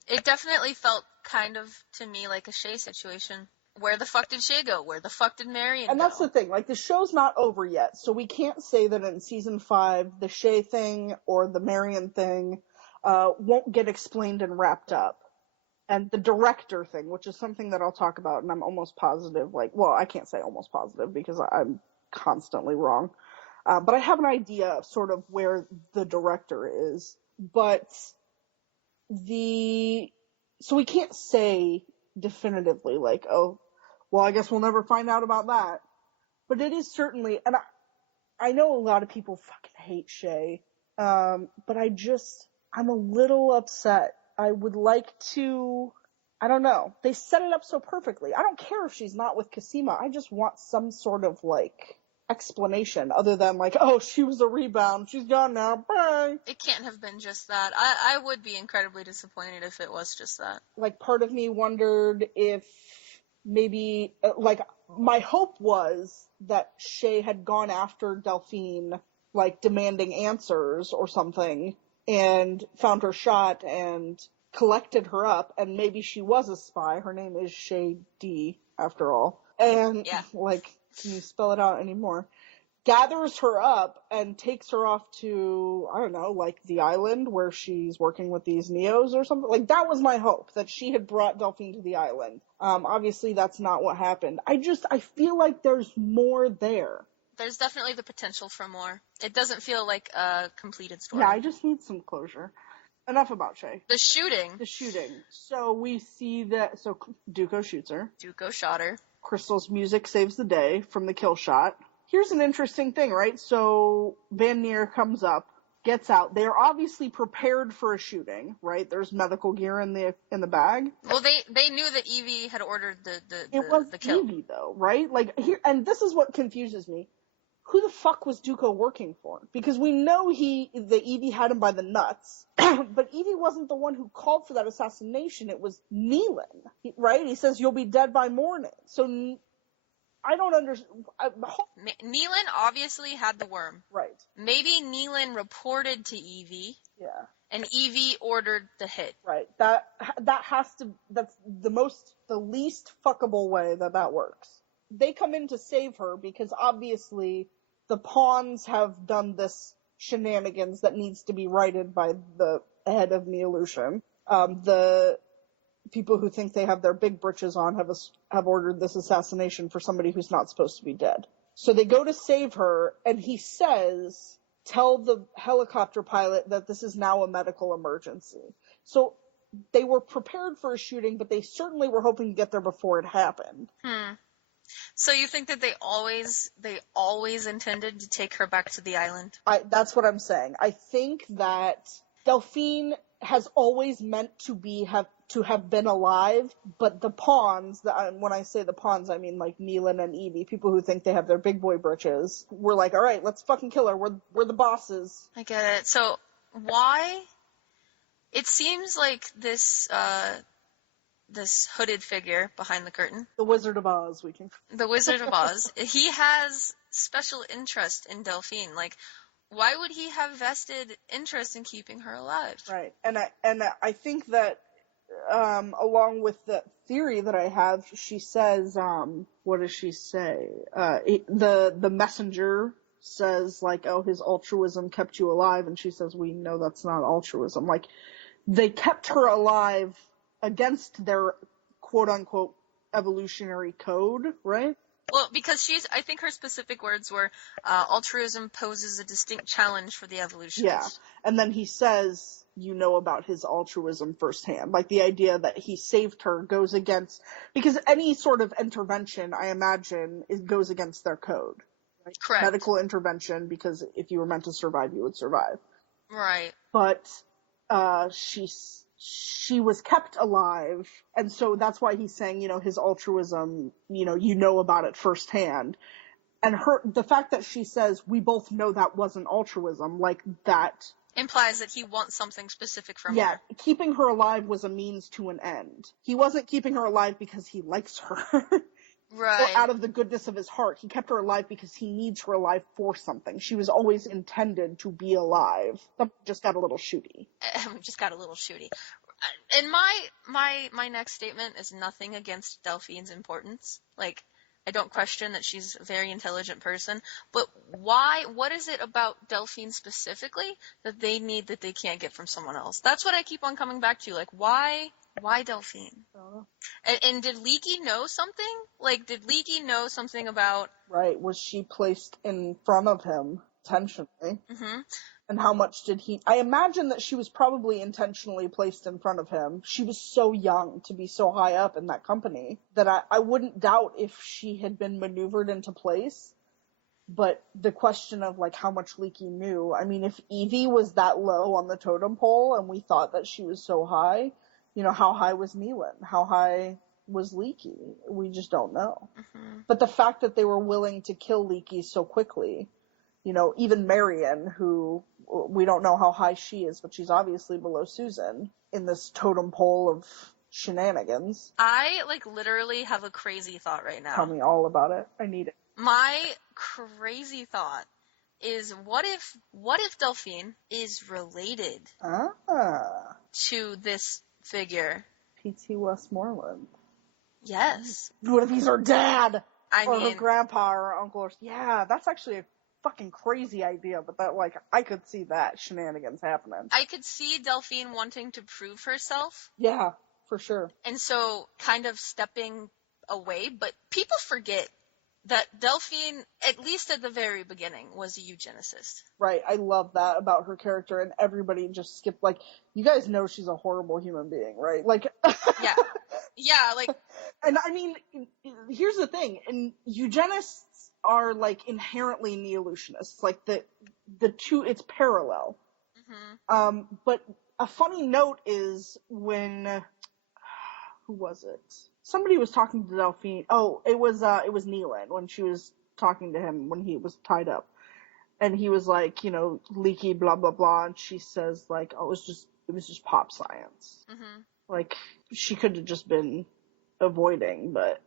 It definitely felt kind of, to me, like a Shay situation. Where the fuck did Shay go? Where the fuck did Marion go? And that's the thing. Like, the show's not over yet, so we can't say that in season 5, the Shay thing or the Marion thing won't get explained and wrapped up. And the director thing, which is something that I'll talk about, and I'm almost positive, I can't say almost positive because I'm constantly wrong. But I have an idea of sort of where the director is. But so we can't say definitively, like, oh, well, I guess we'll never find out about that. But it is certainly, and I know a lot of people fucking hate Shay, but I'm a little upset. I would like to, I don't know. They set it up so perfectly. I don't care if she's not with Cosima. I just want some sort of, like, explanation other than, like, oh, she was a rebound. She's gone now. Bye. It can't have been just that. I would be incredibly disappointed if it was just that. Like, part of me wondered if maybe, like, my hope was that Shay had gone after Delphine, like, demanding answers or something, and found her shot and collected her up, and maybe she was a spy. Her name is Shay D, after all. And, like, can you spell it out anymore? Gathers her up and takes her off to, I don't know, like, the island where she's working with these Neos or something. Like, that was my hope, that she had brought Delphine to the island. Obviously, that's not what happened. I feel like there's more there. There's definitely the potential for more. It doesn't feel like a completed story. Yeah, I just need some closure. Enough about Shay. The shooting. So we see that, so Dooku shoots her. Dooku shot her. Crystal's music saves the day from the kill shot. Here's an interesting thing, right? So Van Neer comes up gets out. They are obviously prepared for a shooting, right? There's medical gear in the bag. Well, they knew that Evie had ordered It was the kill. Evie though, right? Like here, and this is what confuses me. Who the fuck was Dooku working for? Because we know that Evie had him by the nuts, but Evie wasn't the one who called for that assassination. It was Neelan, right? He says, you'll be dead by morning. So, I don't understand. Neelan obviously had the worm. Right. Maybe Neelan reported to Evie. Yeah. And Evie ordered the hit. Right. That's the least fuckable way that works. They come in to save her because obviously the pawns have done this shenanigans that needs to be righted by the head of Neolution. The people who think they have their big britches on have ordered this assassination for somebody who's not supposed to be dead. So they go to save her, and he says, tell the helicopter pilot that this is now a medical emergency. So they were prepared for a shooting, but they certainly were hoping to get there before it happened. So you think that they always intended to take her back to the island? That's what I'm saying. I think that Delphine has always meant to have been alive, but the pawns, when I say the pawns, I mean like Neelan and Evie, people who think they have their big boy britches, were like, all right, let's fucking kill her. We're the bosses. I get it. So why? It seems like this hooded figure behind the curtain. The Wizard of Oz, The Wizard of Oz. He has special interest in Delphine. Like, why would he have vested interest in keeping her alive? Right. And I think that, along with the theory that I have, she says, what does she say? The messenger says, like, oh, his altruism kept you alive, and she says, we know that's not altruism. Like, they kept her alive against their quote-unquote evolutionary code, right? Well, because I think her specific words were, altruism poses a distinct challenge for the evolutionists. Yeah, and then he says, you know about his altruism firsthand. Like, the idea that he saved her goes against, because any sort of intervention, I imagine, goes against their code. Right? Correct. Medical intervention, because if you were meant to survive, you would survive. Right. But, she was kept alive, and so that's why he's saying, his altruism, you know about it firsthand. And the fact that she says, we both know that wasn't altruism, like that implies that he wants something specific from her. Yeah, keeping her alive was a means to an end. He wasn't keeping her alive because he likes her. Right. Or out of the goodness of his heart. He kept her alive because he needs her alive for something. She was always intended to be alive. Something just got a little shooty. And my next statement is nothing against Delphine's importance. Like, I don't question that she's a very intelligent person, but what is it about Delphine specifically that they need that they can't get from someone else? That's what I keep on coming back to. Like, why Delphine? And did Leaky know something? Like, did Leaky know something about... Right, was she placed in front of him intentionally? Mm-hmm. And how much did he... I imagine that she was probably intentionally placed in front of him. She was so young to be so high up in that company that I wouldn't doubt if she had been maneuvered into place. But the question of, like, how much Leaky knew... I mean, if Evie was that low on the totem pole and we thought that she was so high, how high was Neelan? How high was Leaky? We just don't know. Mm-hmm. But the fact that they were willing to kill Leaky so quickly... even Marion, who we don't know how high she is, but she's obviously below Susan in this totem pole of shenanigans. I, literally have a crazy thought right now. Tell me all about it. I need it. My crazy thought is, what if Delphine is related to this figure? P.T. Westmoreland. Yes. What if he's her dad? Or her grandpa or uncle? Yeah, that's actually a fucking crazy idea, but that, I could see that shenanigans happening. I could see Delphine wanting to prove herself. Yeah, for sure. And so kind of stepping away, but people forget that Delphine, at least at the very beginning, was a eugenicist. Right, I love that about her character, and everybody just skipped, you guys know she's a horrible human being, right? Yeah. Yeah, And I mean, here's the thing, and eugenists are, inherently Neolutionists. The two, it's parallel. But a funny note is when, who was it? Somebody was talking to Delphine. Oh, it was Neelan when she was talking to him when he was tied up. And he was like, leaky, blah, blah, blah. And she says like, oh, it was just pop science. Like, she could have just been avoiding, but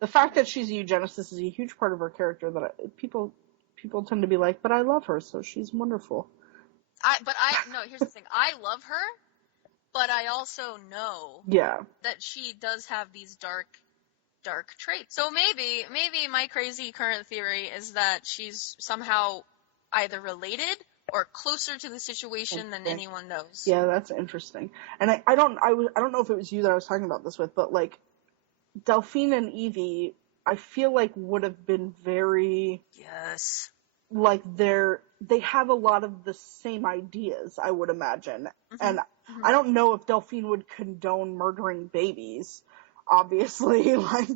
the fact that she's a eugenicist is a huge part of her character that people tend to be like, but I love her, so she's wonderful. No, here's the thing. I love her, but I also know that she does have these dark traits. So maybe my crazy current theory is that she's somehow either related or closer to the situation than anyone knows. Yeah, that's interesting. And I don't know if it was you that I was talking about this with, but like Delphine and Evie, I feel like would have been very like they have a lot of the same ideas, I would imagine. And I don't know if Delphine would condone murdering babies, obviously. Like,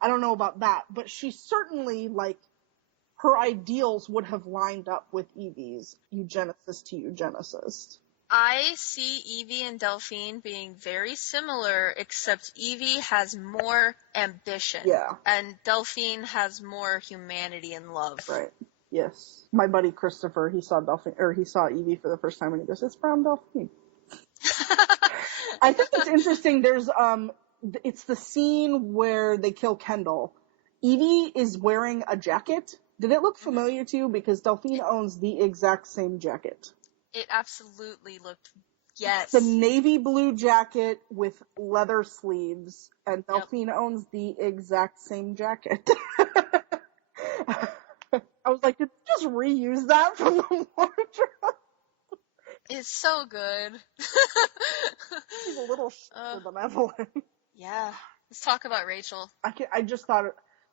I don't know about that, but she certainly, like, her ideals would have lined up with Evie's eugenicist to eugenicist. I see Evie and Delphine being very similar, except Evie has more ambition. Yeah. And Delphine has more humanity and love. Right. Yes. My buddy Christopher, he saw Evie for the first time and he goes, "It's brown Delphine." I think it's interesting. There's it's the scene where they kill Kendall. Evie is wearing a jacket. Did it look familiar to you? Because Delphine owns the exact same jacket. It absolutely looked, yes. It's a navy blue jacket with leather sleeves, and Delphine owns the exact same jacket. I was like, did you just reuse that from the wardrobe? It's so good. She's a little shorter than Evelyn. Yeah. Let's talk about Rachel. I just thought,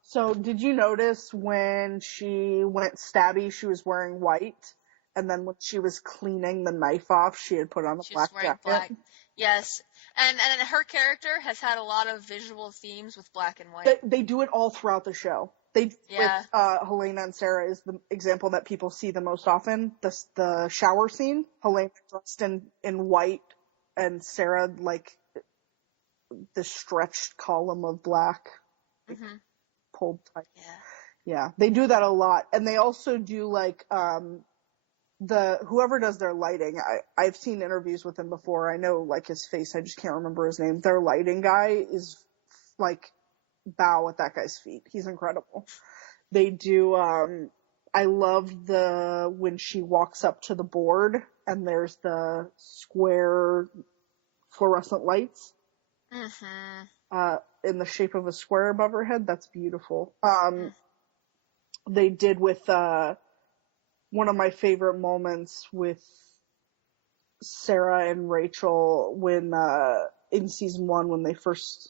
so did you notice when she went stabby, she was wearing white? And then when she was cleaning the knife off, she had put on a black jacket. Black. Yes. And her character has had a lot of visual themes with black and white. They do it all throughout the show. With Helena and Sarah is the example that people see the most often. The shower scene. Helena dressed in white and Sarah like the stretched column of black. Pulled tight. Yeah. They do that a lot. And they also do like whoever does their lighting, I've seen interviews with him before. I know like his face, I just can't remember his name. Their lighting guy is like bow at that guy's feet. He's incredible. They do I love when she walks up to the board and there's the square fluorescent lights in the shape of a square above her head. That's beautiful. They did with one of my favorite moments with Sarah and Rachel when in season 1 when they first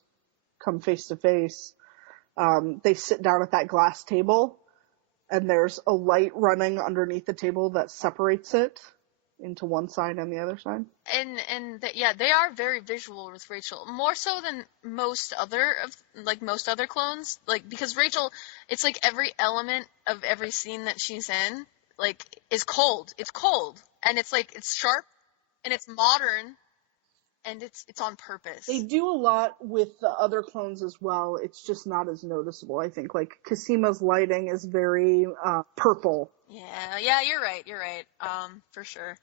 come face to face, they sit down at that glass table and there's a light running underneath the table that separates it into one side and the other side. They are very visual with Rachel, more so than most other clones. Like, because Rachel, it's like every element of every scene that she's in, like, is cold. It's cold, and it's like it's sharp, and it's modern, and it's on purpose. They do a lot with the other clones as well. It's just not as noticeable, I think. Like, Casima's lighting is very purple. Yeah, you're right. For sure.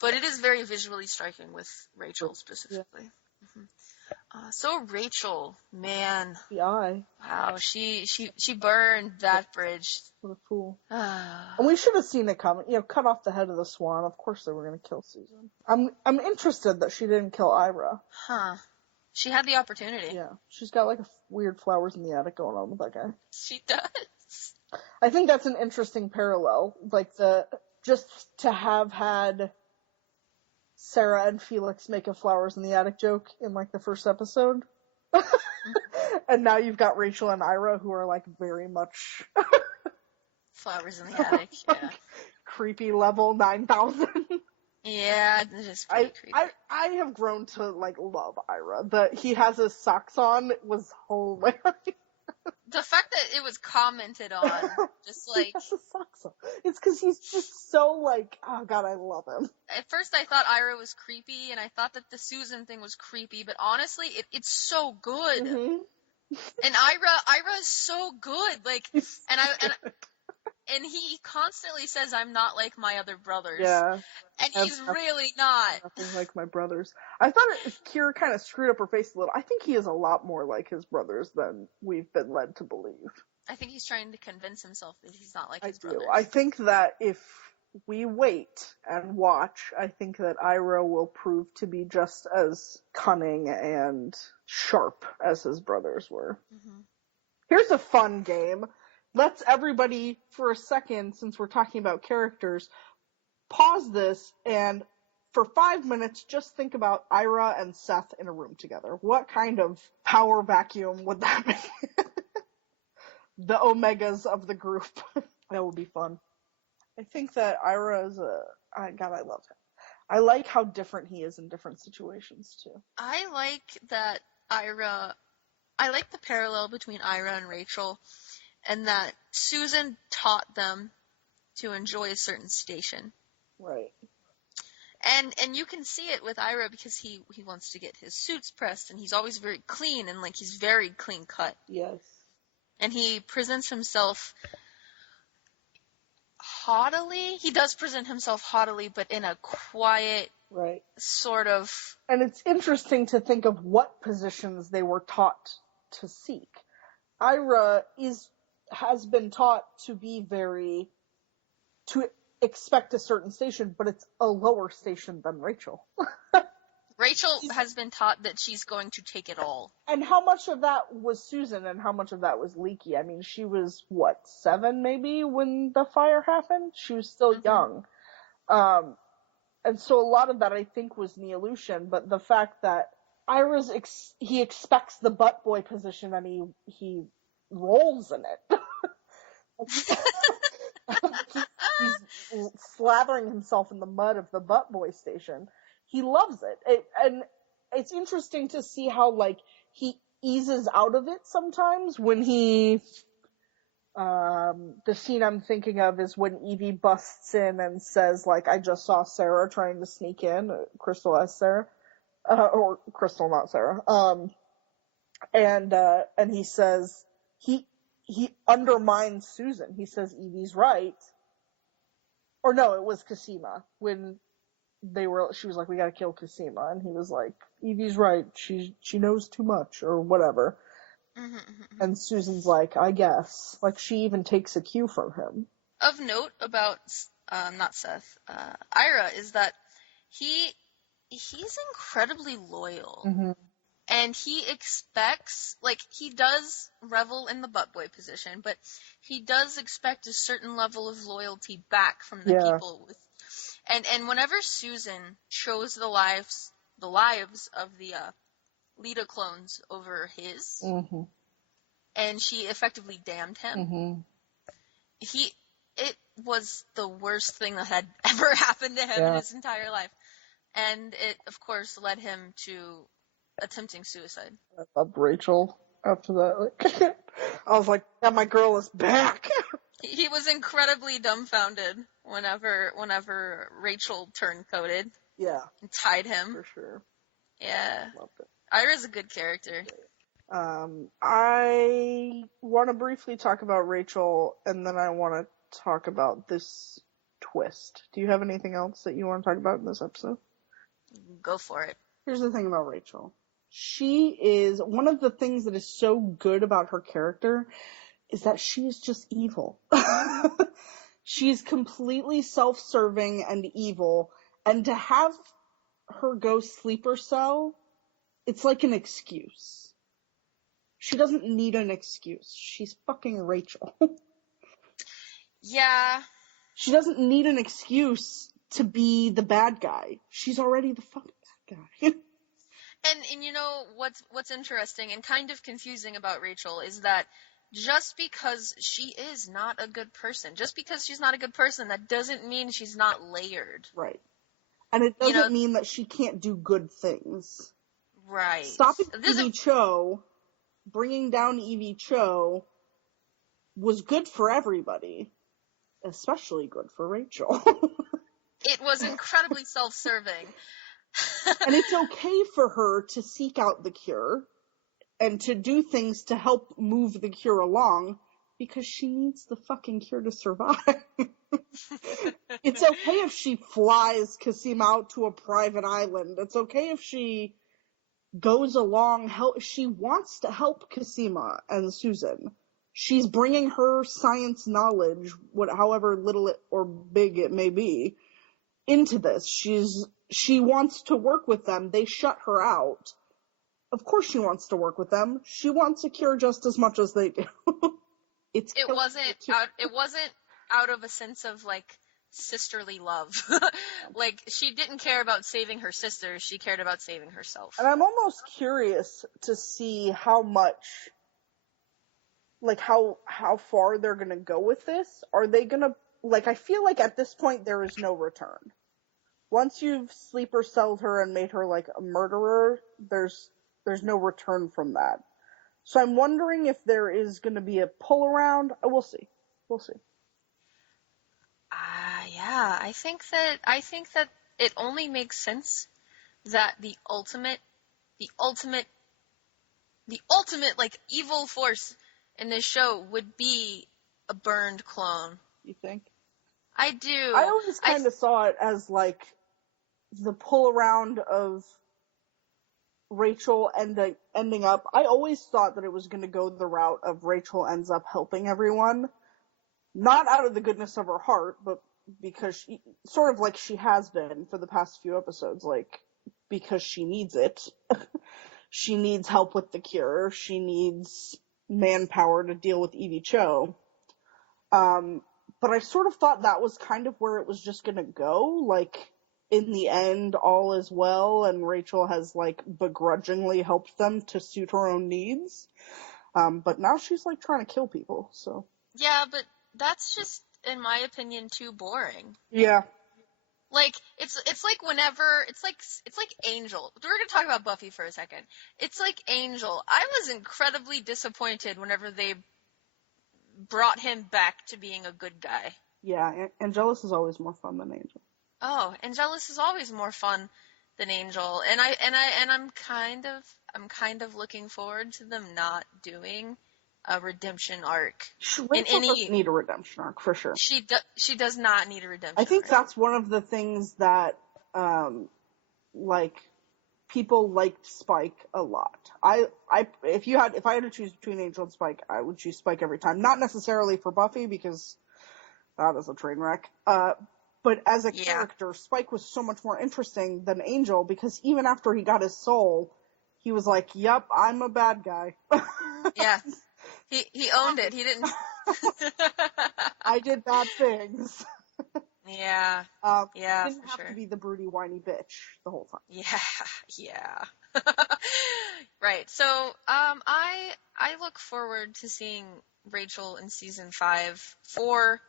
But it is very visually striking with Rachel specifically. Yeah. So Rachel, man. The eye. Wow, she burned that bridge. What a fool. And we should have seen it coming. Cut off the head of the swan. Of course they were going to kill Susan. I'm interested that she didn't kill Ira. Huh. She had the opportunity. Yeah. She's got like a weird flowers in the attic going on with that guy. She does. I think that's an interesting parallel. Like just to have had Sarah and Felix make a flowers in the attic joke in like the first episode. And now you've got Rachel and Ira who are like very much flowers in the attic, yeah. Creepy level 9,000. Yeah, it's just pretty creepy. I have grown to like love Ira. He has his socks on was hilarious. The fact that it was commented on, just like... It's because he's just so, like, oh god, I love him. At first I thought Ira was creepy, and I thought that the Susan thing was creepy, but honestly, it's so good. Mm-hmm. And Ira is so good, like, and he constantly says, I'm not like my other brothers. Yeah. And he's really not. Nothing like my brothers. I thought Kira kind of screwed up her face a little. I think he is a lot more like his brothers than we've been led to believe. I think he's trying to convince himself that he's not like his brothers. I think that if we wait and watch, I think that Ira will prove to be just as cunning and sharp as his brothers were. Mm-hmm. Here's a fun game. Let's everybody, for a second, since we're talking about characters, pause this and for 5 minutes just think about Ira and Seth in a room together. What kind of power vacuum would that be? The Omegas of the group. That would be fun. I think that Ira is God, I love him. I like how different he is in different situations, too. I like that I like the parallel between Ira and Rachel, and that Susan taught them to enjoy a certain station. Right. And you can see it with Ira because he wants to get his suits pressed, and he's always very clean, and, like, he's very clean cut. Yes. And he presents himself haughtily. He does present himself haughtily, but in a quiet, right, sort of... And it's interesting to think of what positions they were taught to seek. Ira has been taught to expect a certain station, but it's a lower station than Rachel. Rachel has been taught that she's going to take it all. And how much of that was Susan and how much of that was Leaky? I mean, she was, 7 maybe when the fire happened? She was still young. And so a lot of that, I think, was Neolution, but the fact that Ira's, he expects the butt boy position and he rolls in it. He's slathering himself in the mud of the butt boy station. He loves it. And it's interesting to see how, like, he eases out of it sometimes when he, the scene I'm thinking of is when Evie busts in and says, like, I just saw Sarah trying to sneak in, Crystal as Sarah, or Crystal, not Sarah, and he says, he undermines Susan. He says, Evie's right. Or no, it was Cosima, when she was like, we gotta kill Cosima, and he was like, Evie's right, she knows too much, or whatever. Mm-hmm, mm-hmm. And Susan's like, I guess. Like, she even takes a cue from him. Of note about, not Seth, Ira, is that he's incredibly loyal. Mm-hmm. And he expects, like, he does revel in the butt boy position, but he does expect a certain level of loyalty back from the people with. And whenever Susan chose the lives of the Lita clones over his, mm-hmm. and she effectively damned him, mm-hmm. It was the worst thing that had ever happened to him in his entire life. And it, of course, led him to attempting suicide. I loved Rachel after that. Like, I was like, yeah, my girl is back. He was incredibly dumbfounded whenever Rachel turncoated. Yeah. And tied him. For sure. Yeah. Loved it. Ira's a good character. I want to briefly talk about Rachel, and then I want to talk about this twist. Do you have anything else that you want to talk about in this episode? Go for it. Here's the thing about Rachel. She is, one of the things that is so good about her character is that she is just evil. She's completely self-serving and evil, and to have her go sleeper cell, it's like an excuse. She doesn't need an excuse. She's fucking Rachel. Yeah. She doesn't need an excuse to be the bad guy. She's already the fucking bad guy. And you know, what's interesting and kind of confusing about Rachel is that just because she is not a good person, just because she's not a good person, that doesn't mean she's not layered. Right. And it doesn't mean that she can't do good things. Right. Stopping Evie Cho, bringing down Evie Cho, was good for everybody, especially good for Rachel. It was incredibly self-serving. And it's okay for her to seek out the cure and to do things to help move the cure along because she needs the fucking cure to survive. It's okay if she flies Kasima out to a private island. It's okay if she goes along, she wants to help Kasima and Susan. She's bringing her science knowledge, however little or big it may be, into this. She wants to work with them. They shut her out. Of course she wants to work with them. She wants a cure just as much as they do. It wasn't out of a sense of, like, sisterly love. Like, she didn't care about saving her sister, she cared about saving herself. And I'm almost curious to see how much, like, how far they're gonna go with this. Are they gonna, like, I feel like at this point there is no return. Once you've sleeper celled her and made her, like, a murderer, there's no return from that. So I'm wondering if there is gonna be a pull around. We'll see. Yeah, I think that it only makes sense that the ultimate, like, evil force in this show would be a burned clone. You think? I do. I always kind of saw it as, like, the pull around of Rachel ending up. I always thought that it was going to go the route of Rachel ends up helping everyone. Not out of the goodness of her heart, but because sort of like she has been for the past few episodes, like, because she needs it. She needs help with the cure. She needs manpower to deal with Evie Cho. But I sort of thought that was kind of where it was just gonna go. Like, in the end, all is well, and Rachel has, like, begrudgingly helped them to suit her own needs. But now she's, like, trying to kill people, so. Yeah, but that's just, in my opinion, too boring. Yeah. Like, it's like whenever, it's like Angel. We're gonna talk about Buffy for a second. It's like Angel. I was incredibly disappointed whenever they brought him back to being a good guy. Yeah, Angelus is always more fun than Angel. Oh, Angelus is always more fun than Angel, and I'm kind of looking forward to them not doing a redemption arc. Rachel doesn't need a redemption arc, for sure. She does not need a redemption arc. I think that's one of the things that, like, people liked Spike a lot. If I had to choose between Angel and Spike, I would choose Spike every time. Not necessarily for Buffy, because that is a train wreck. But as a character, Spike was so much more interesting than Angel, because even after he got his soul, he was like, yep, I'm a bad guy. Yeah. He owned it. He didn't. I did bad things. Yeah. He didn't have to be the broody, whiny bitch the whole time. Yeah. Right. So, I look forward to seeing Rachel in season 5 for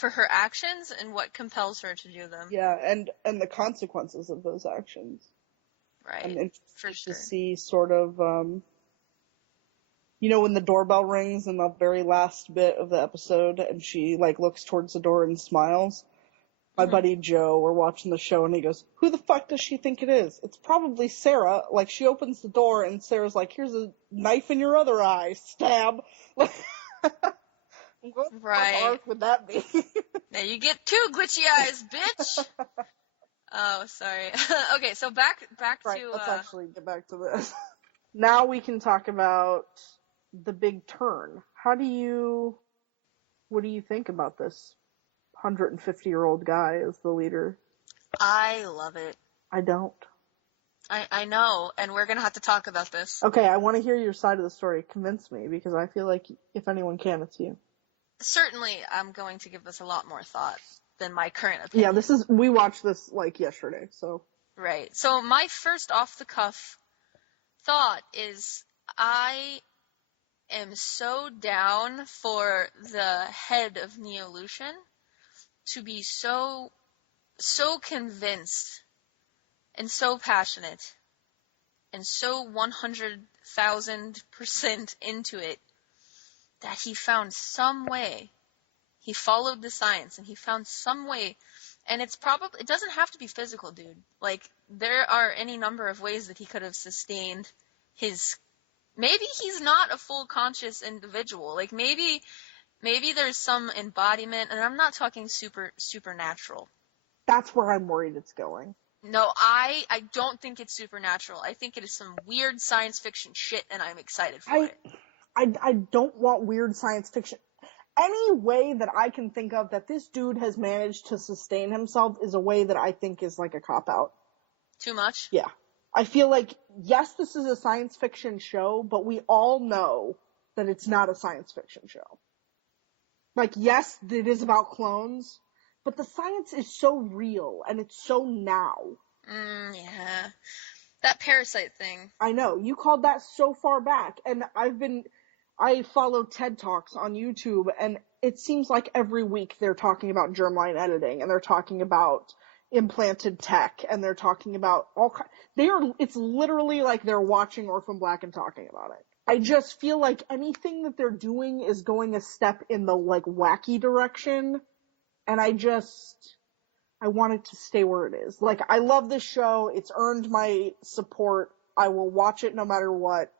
her actions and what compels her to do them. Yeah, and the consequences of those actions. Right. I'm interested for sure. to see sort of, when the doorbell rings in the very last bit of the episode and she, like, looks towards the door and smiles. My buddy Joe, we're watching the show and he goes, who the fuck does she think it is? It's probably Sarah. Like, she opens the door and Sarah's like, here's a knife in your other eye. Stab. What arc would that be? Now you get 2 glitchy eyes, bitch! Oh, sorry. Okay, so back to... Let's actually get back to this. Now we can talk about the big turn. What do you think about this 150-year-old guy as the leader? I love it. I don't. I know, and we're gonna have to talk about this. Okay, I want to hear your side of the story. Convince me, because I feel like if anyone can, it's you. Certainly, I'm going to give this a lot more thought than my current opinion. Yeah, we watched this, like, yesterday, so. Right. So my first off-the-cuff thought is I am so down for the head of Neolution to be so convinced and so passionate and so 100,000% into it that he found some way. He followed the science, and he found some way. And it doesn't have to be physical, dude. Like, there are any number of ways that he could have sustained maybe he's not a full conscious individual. Like, maybe there's some embodiment, and I'm not talking supernatural. That's where I'm worried it's going. No, I don't think it's supernatural. I think it is some weird science fiction shit, and I'm excited for it. I don't want weird science fiction. Any way that I can think of that this dude has managed to sustain himself is a way that I think is like a cop-out. Too much? Yeah. I feel like, yes, this is a science fiction show, but we all know that it's not a science fiction show. Like, yes, it is about clones, but the science is so real, and it's so now. Yeah. That parasite thing. I know. You called that so far back, and I follow TED Talks on YouTube, and it seems like every week they're talking about germline editing, and they're talking about implanted tech, and they're talking about it's literally like they're watching Orphan Black and talking about it. I just feel like anything that they're doing is going a step in the, like, wacky direction, and I want it to stay where it is. Like, I love this show, it's earned my support, I will watch it no matter what,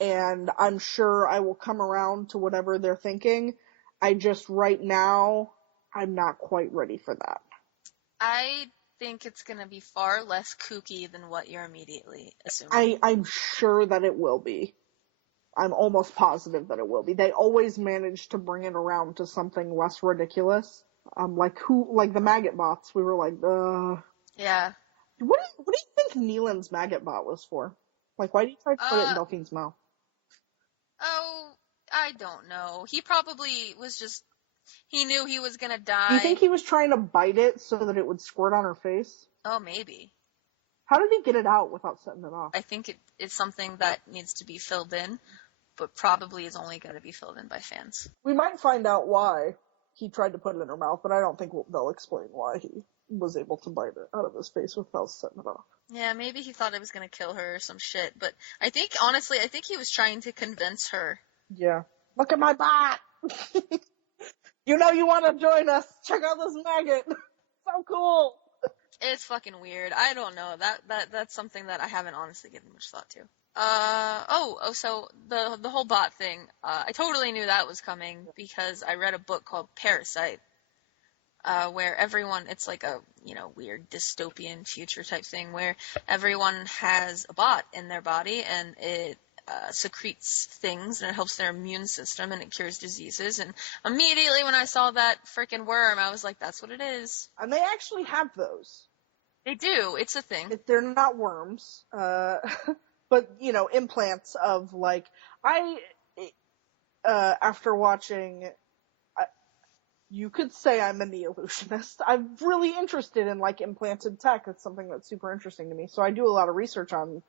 and I'm sure I will come around to whatever they're thinking. Right now, I'm not quite ready for that. I think it's going to be far less kooky than what you're immediately assuming. I'm sure that it will be. I'm almost positive that it will be. They always manage to bring it around to something less ridiculous. Like the maggot bots. We were like, Yeah. What do you think Neelan's maggot bot was for? Like, why did he try to put it in Delphine's mouth? Oh, I don't know. He probably was he knew he was gonna die. Do you think he was trying to bite it so that it would squirt on her face? Oh, maybe. How did he get it out without setting it off? I think it's something that needs to be filled in, but probably is only going to be filled in by fans. We might find out why he tried to put it in her mouth, but I don't think they'll explain why he was able to bite it out of his face without setting it off. Yeah, maybe he thought it was going to kill her or some shit, but I think he was trying to convince her. Yeah. Look at my bot! You know you want to join us. Check out this maggot. So cool. It's fucking weird. I don't know. That's something that I haven't honestly given much thought to. So the whole bot thing, I totally knew that was coming because I read a book called Parasite, where it's like a, weird dystopian future type thing where everyone has a bot in their body and it secretes things and it helps their immune system and it cures diseases. And immediately when I saw that freaking worm, I was like, that's what it is. And they actually have those. They do. It's a thing. They're not worms. But, implants of, like, after watching, you could say I'm a neo-illusionist. I'm really interested in, like, implanted tech. It's something that's super interesting to me. So I do a lot of research on,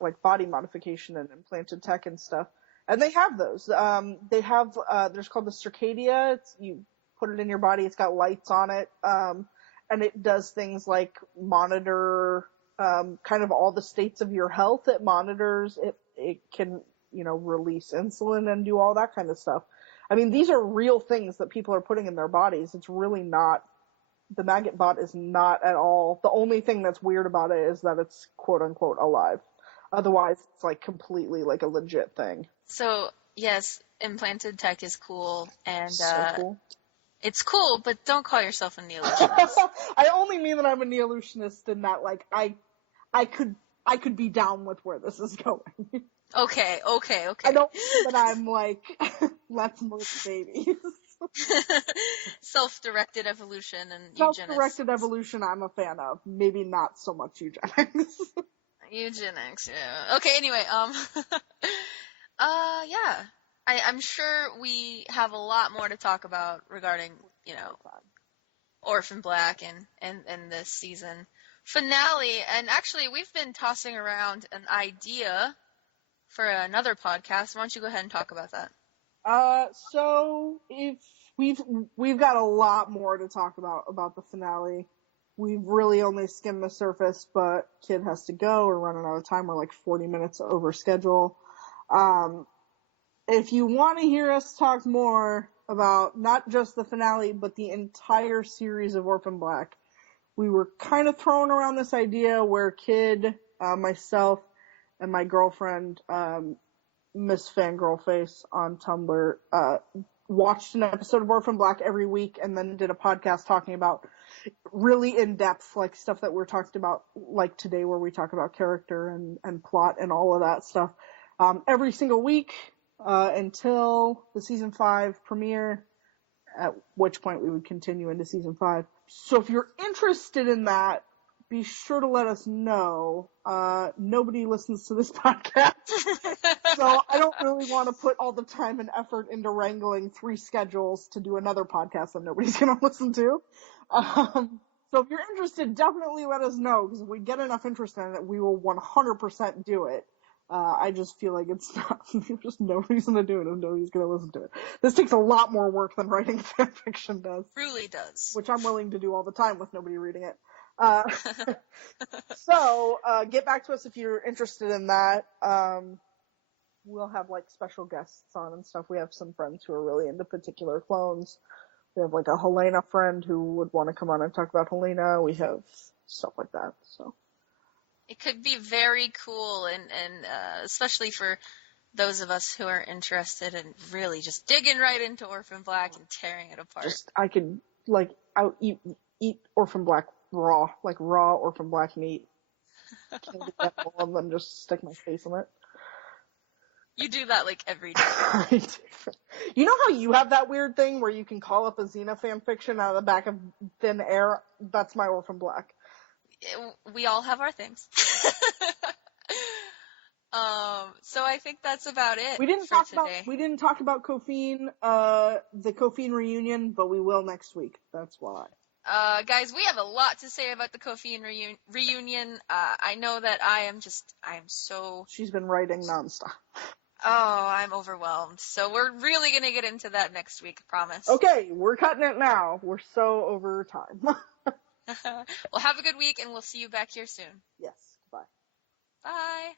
like, body modification and implanted tech and stuff. And they have those. There's called the Circadia. You put it in your body. It's got lights on it. And it does things like monitor kind of all the states of your health. It monitors, it can, release insulin and do all that kind of stuff. I mean, these are real things that people are putting in their bodies. It's really not, the maggot bot is not at all, the only thing that's weird about it is that it's quote unquote alive. Otherwise, it's like completely like a legit thing. So, yes, implanted tech is cool, and so cool. It's cool, but don't call yourself a neo-illusionist. I only mean that I'm a neo-illusionist in that, like, I could be down with where this is going. Okay. I don't mean that I'm like, let's murder babies. Self-directed evolution and Self-directed evolution I'm a fan of. Maybe not so much eugenics. Eugenics, yeah. Okay, anyway, yeah. I'm sure we have a lot more to talk about regarding, Orphan Black and this season finale. And actually, we've been tossing around an idea for another podcast. Why don't you go ahead and talk about that? So if we've got a lot more to talk about the finale. we've really only skimmed the surface, but kid has to go. We're running out of time. We're like 40 minutes over schedule. If you want to hear us talk more about not just the finale, but the entire series of Orphan Black, we were kind of throwing around this idea where Kid, myself, and my girlfriend, Miss Fangirlface on Tumblr, watched an episode of Orphan Black every week and then did a podcast talking about really in-depth, like, stuff that we're talking about, like today, where we talk about character and plot and all of that stuff, every single week, until the season 5 premiere, at which point we would continue into season 5. So if you're interested in that, be sure to let us know. Nobody listens to this podcast, so I don't really want to put all the time and effort into wrangling 3 schedules to do another podcast that nobody's going to listen to. So if you're interested, definitely let us know, because if we get enough interest in it, we will 100% do it. I just feel like it's not, there's just no reason to do it if nobody's going to listen to it. This takes a lot more work than writing fanfiction does. Truly does. Which I'm willing to do all the time with nobody reading it. So, get back to us if you're interested in that. We'll have, like, special guests on and stuff. We have some friends who are really into particular clones. We have, like, a Helena friend who would want to come on and talk about Helena. We have stuff like that, so. It could be very cool, and especially for those of us who are interested in really just digging right into Orphan Black and tearing it apart. I could, like, eat Orphan Black raw, like raw Orphan Black meat. Can't get that all and then just stick my face in it. You do that, like, every day. I do. You know how you have that weird thing where you can call up a Xena fanfiction out of the back of thin air? That's my Orphan Black. We all have our things. So I think that's about it. We didn't talk about Kofine, the Kofine reunion, but we will next week. That's why. Guys, we have a lot to say about the Kofine reunion. I know that I am so... She's been writing nonstop. Oh, I'm overwhelmed. So we're really gonna get into that next week, I promise. Okay, we're cutting it now. We're so over time. Well, have a good week, and we'll see you back here soon. Yes, bye. Bye.